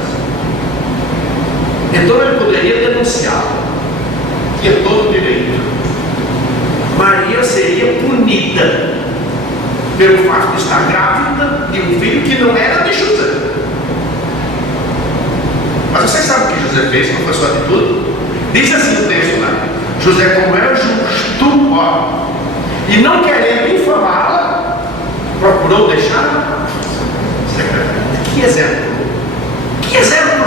Então ele poderia denunciar. Tinha todo o direito. Maria seria punida pelo fato de estar grávida de um filho que não era de José. Mas vocês sabem o que José fez? Qual foi a sua atitude? Diz assim o texto lá: José, como era justo, ó, e não querendo infamá-la, procurou deixar secreta. Que exemplo! Que exemplo!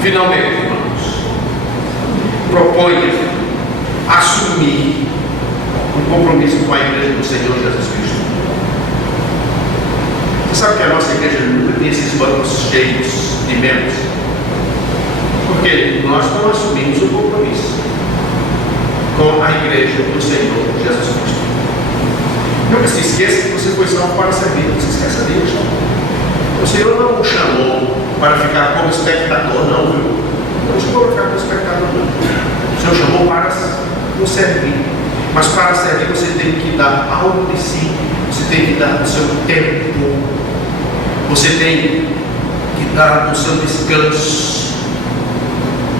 Finalmente, irmãos, proponha assumir um compromisso com a igreja do Senhor Jesus Cristo. Você sabe que a nossa igreja nunca tem esses bancos cheios de membros? Porque nós não assumimos o compromisso com a igreja do Senhor Jesus Cristo. Nunca se esqueça que você foi salvo para servir. Não se esqueça disso. O Senhor não o chamou para ficar como espectador, não, viu? Não chamou para ficar como espectador, não. O Senhor chamou para nos servir. Mas para servir você tem que dar algo de si. Você tem que dar do seu tempo. Você tem que dar do seu descanso,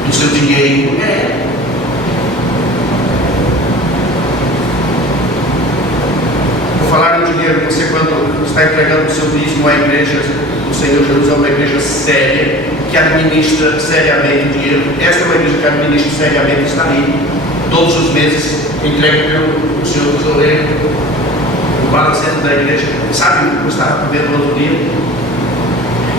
do seu dinheiro. Vou falar em dinheiro. Você, quando está entregando o seu dízimo à igreja, o Senhor Jesus é uma igreja séria, que administra seriamente o dinheiro. Esta é uma igreja que administra seriamente, está aí todos os meses, entrega pelo Senhor Tesoureiro o balancete da igreja. Sabe, eu estava vendo no outro dia,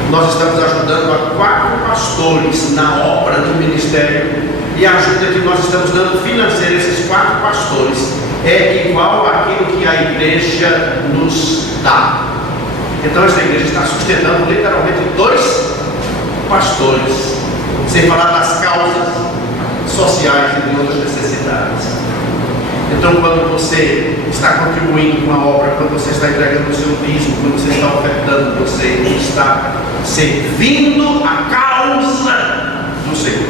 nós estamos ajudando a 4 pastores na obra do ministério, e a ajuda que nós estamos dando financeira a esses 4 pastores é igual àquilo que a igreja nos dá. Então essa igreja está sustentando literalmente 2 pastores, sem falar das causas sociais e de outras necessidades. Então, quando você está contribuindo com a obra, quando você está entregando o seu dízimo, quando você está ofertando, você está servindo a causa do Senhor.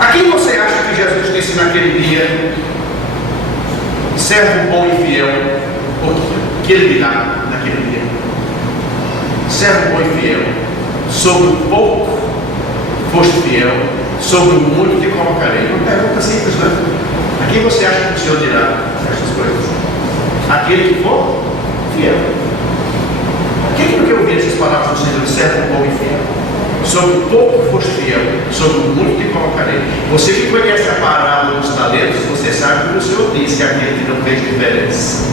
A quem você acha que Jesus disse naquele dia: servo bom e fiel? O que ele dirá naquele dia? Servo bom e fiel, sobre o pouco foste fiel, sobre o muito te colocarei. Uma pergunta simples, né? A quem você acha que o Senhor dirá essas coisas? Aquele que for fiel. Quem que não quer ouvir essas palavras do Senhor? Servo bom e fiel, sobre o pouco foste fiel, sobre o muito te colocarei. Você que conhece a parábola dos talentos, você sabe que o Senhor disse: aquele que não fez diferença,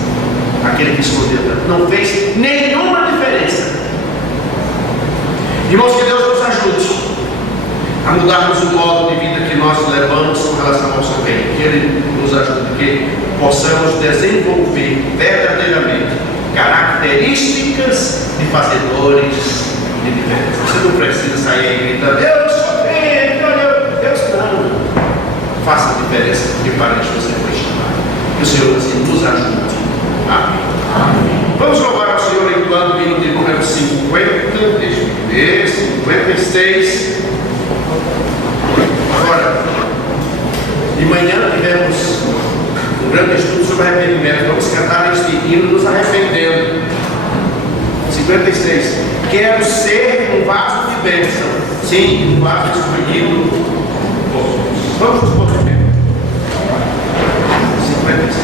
aquele que escondeu, não fez nenhuma diferença. Irmãos, que Deus nos ajude a mudarmos o modo de vida que nós levamos com relação ao seu reino. Que Ele nos ajude, que possamos desenvolver verdadeiramente características de fazedores de diferença. Você não precisa sair aí gritando: eu sou crente, olha, Deus não. Faça a diferença, porque para isso você foi chamado. Que o Senhor assim nos ajude. Amém. Amém. Vamos louvar ao Senhor enquanto o hino de número 50, deixa eu ver, 56. Agora, de manhã tivemos um grande estudo sobre arrependimento. Vamos cantar este hino nos arrependendo. 56. Quero ser um vaso de bênção. Sim, um vaso escolhido. Vamos nos pôr de pé. 56.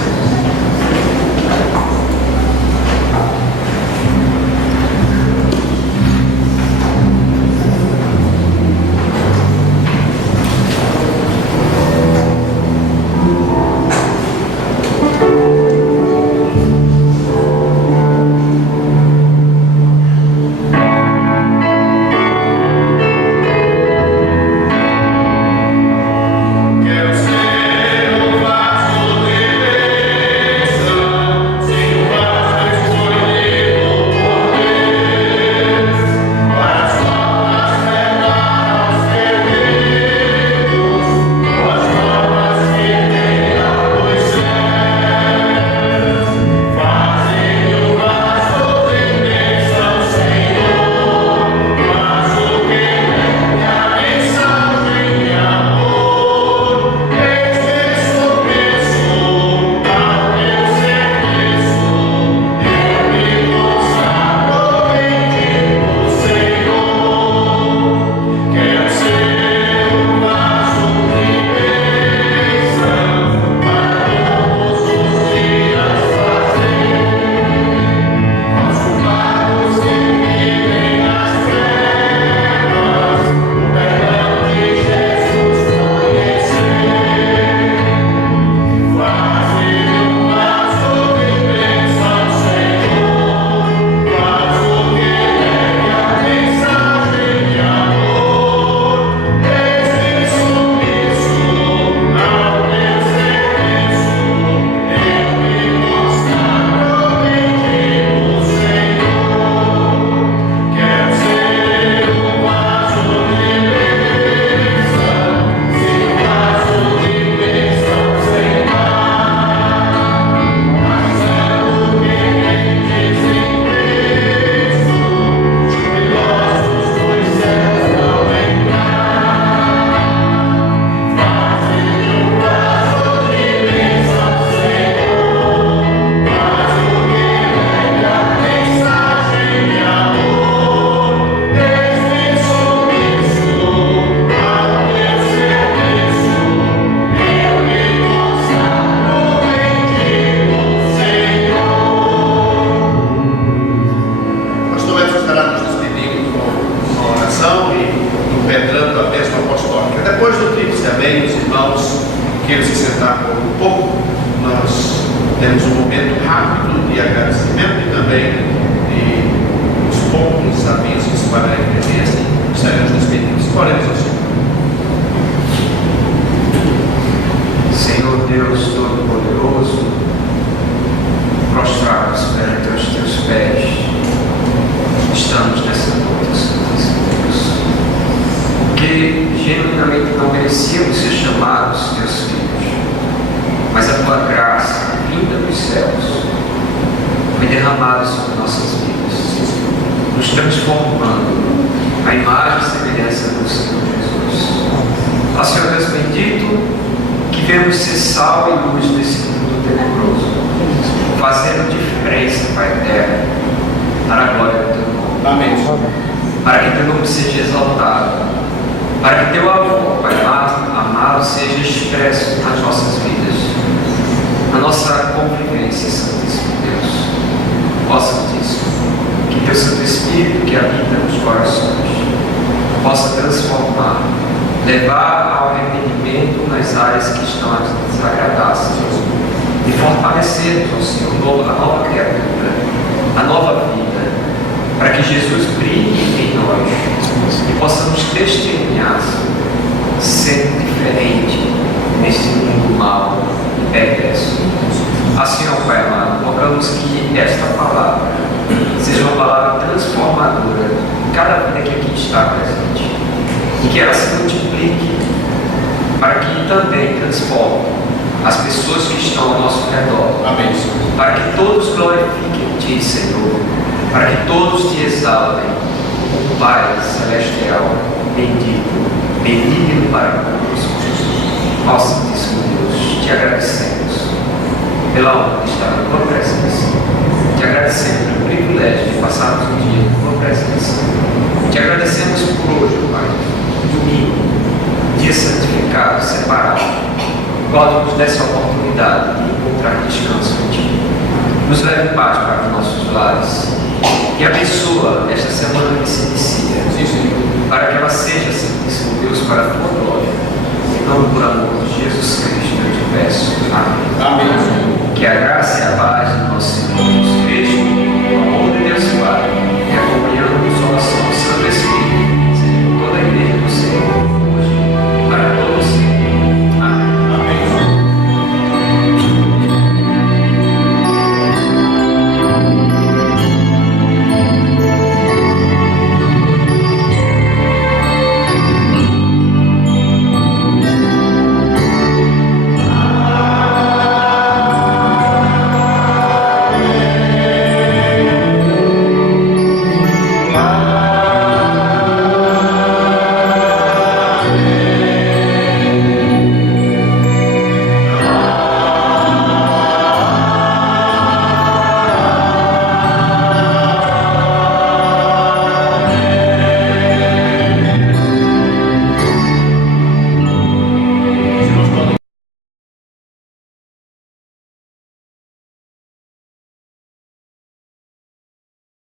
Quero ser um vaso de também os irmãos queiram se sentar por um pouco, nós temos um momento rápido de agradecimento e também de os poucos avisos para a igreja e estaremos despedidos. Oremos ao Senhor. Senhor Deus Todo-Poderoso, prostrados perante os teus pés, estamos nessa noite, Santíssimo Deus, porque genuinamente não merecíamos ser chamados teus filhos, mas a tua graça, vinda dos céus, foi derramada sobre nossas vidas, nos transformando à imagem e semelhança do Senhor Jesus. Ó Senhor Deus bendito, que vemos ser sal e luz desse mundo tenebroso, fazendo diferença, Pai eterno, para a glória do teu nome. Amém. Para que teu nome seja exaltado, para que teu amor, Pai amado, seja expresso nas nossas vidas, na nossa convivência, Santíssimo Deus. Ó Santíssimo, que teu Santo Espírito que habita nos corações possa transformar, levar ao arrependimento nas áreas que estão a desagradar, Senhor, e fortalecer-nos, ó Senhor, a nova criatura, a nova vida, para que Jesus brilhe em nós e possamos testemunhar, sendo diferente neste mundo mau e perverso. Assim, ó Pai amado, rogamos que esta palavra seja uma palavra transformadora em cada vida que aqui está presente, e que ela se multiplique para que também transforme as pessoas que estão ao nosso redor. Amém. Para que todos glorifiquem Ti, Senhor, para que todos Te exaltem, o Pai Celestial, bendito, benigno para conosco. Ó Santíssimo Deus, Te agradecemos pela honra de estar na Tua presença. Te agradecemos pelo privilégio de passarmos um dia na Tua presença. Te agradecemos por hoje, Pai, domingo, dia santificado, separado, qual nos desse a oportunidade de encontrar descanso em Ti. Nos leve em paz para os nossos lares e abençoa esta semana que se inicia, para que ela seja, Santíssimo Deus, para a Tua glória, em nome por amor de Jesus Cristo, eu te peço. Amém. Amém. Que a graça e a paz do nosso Senhor Jesus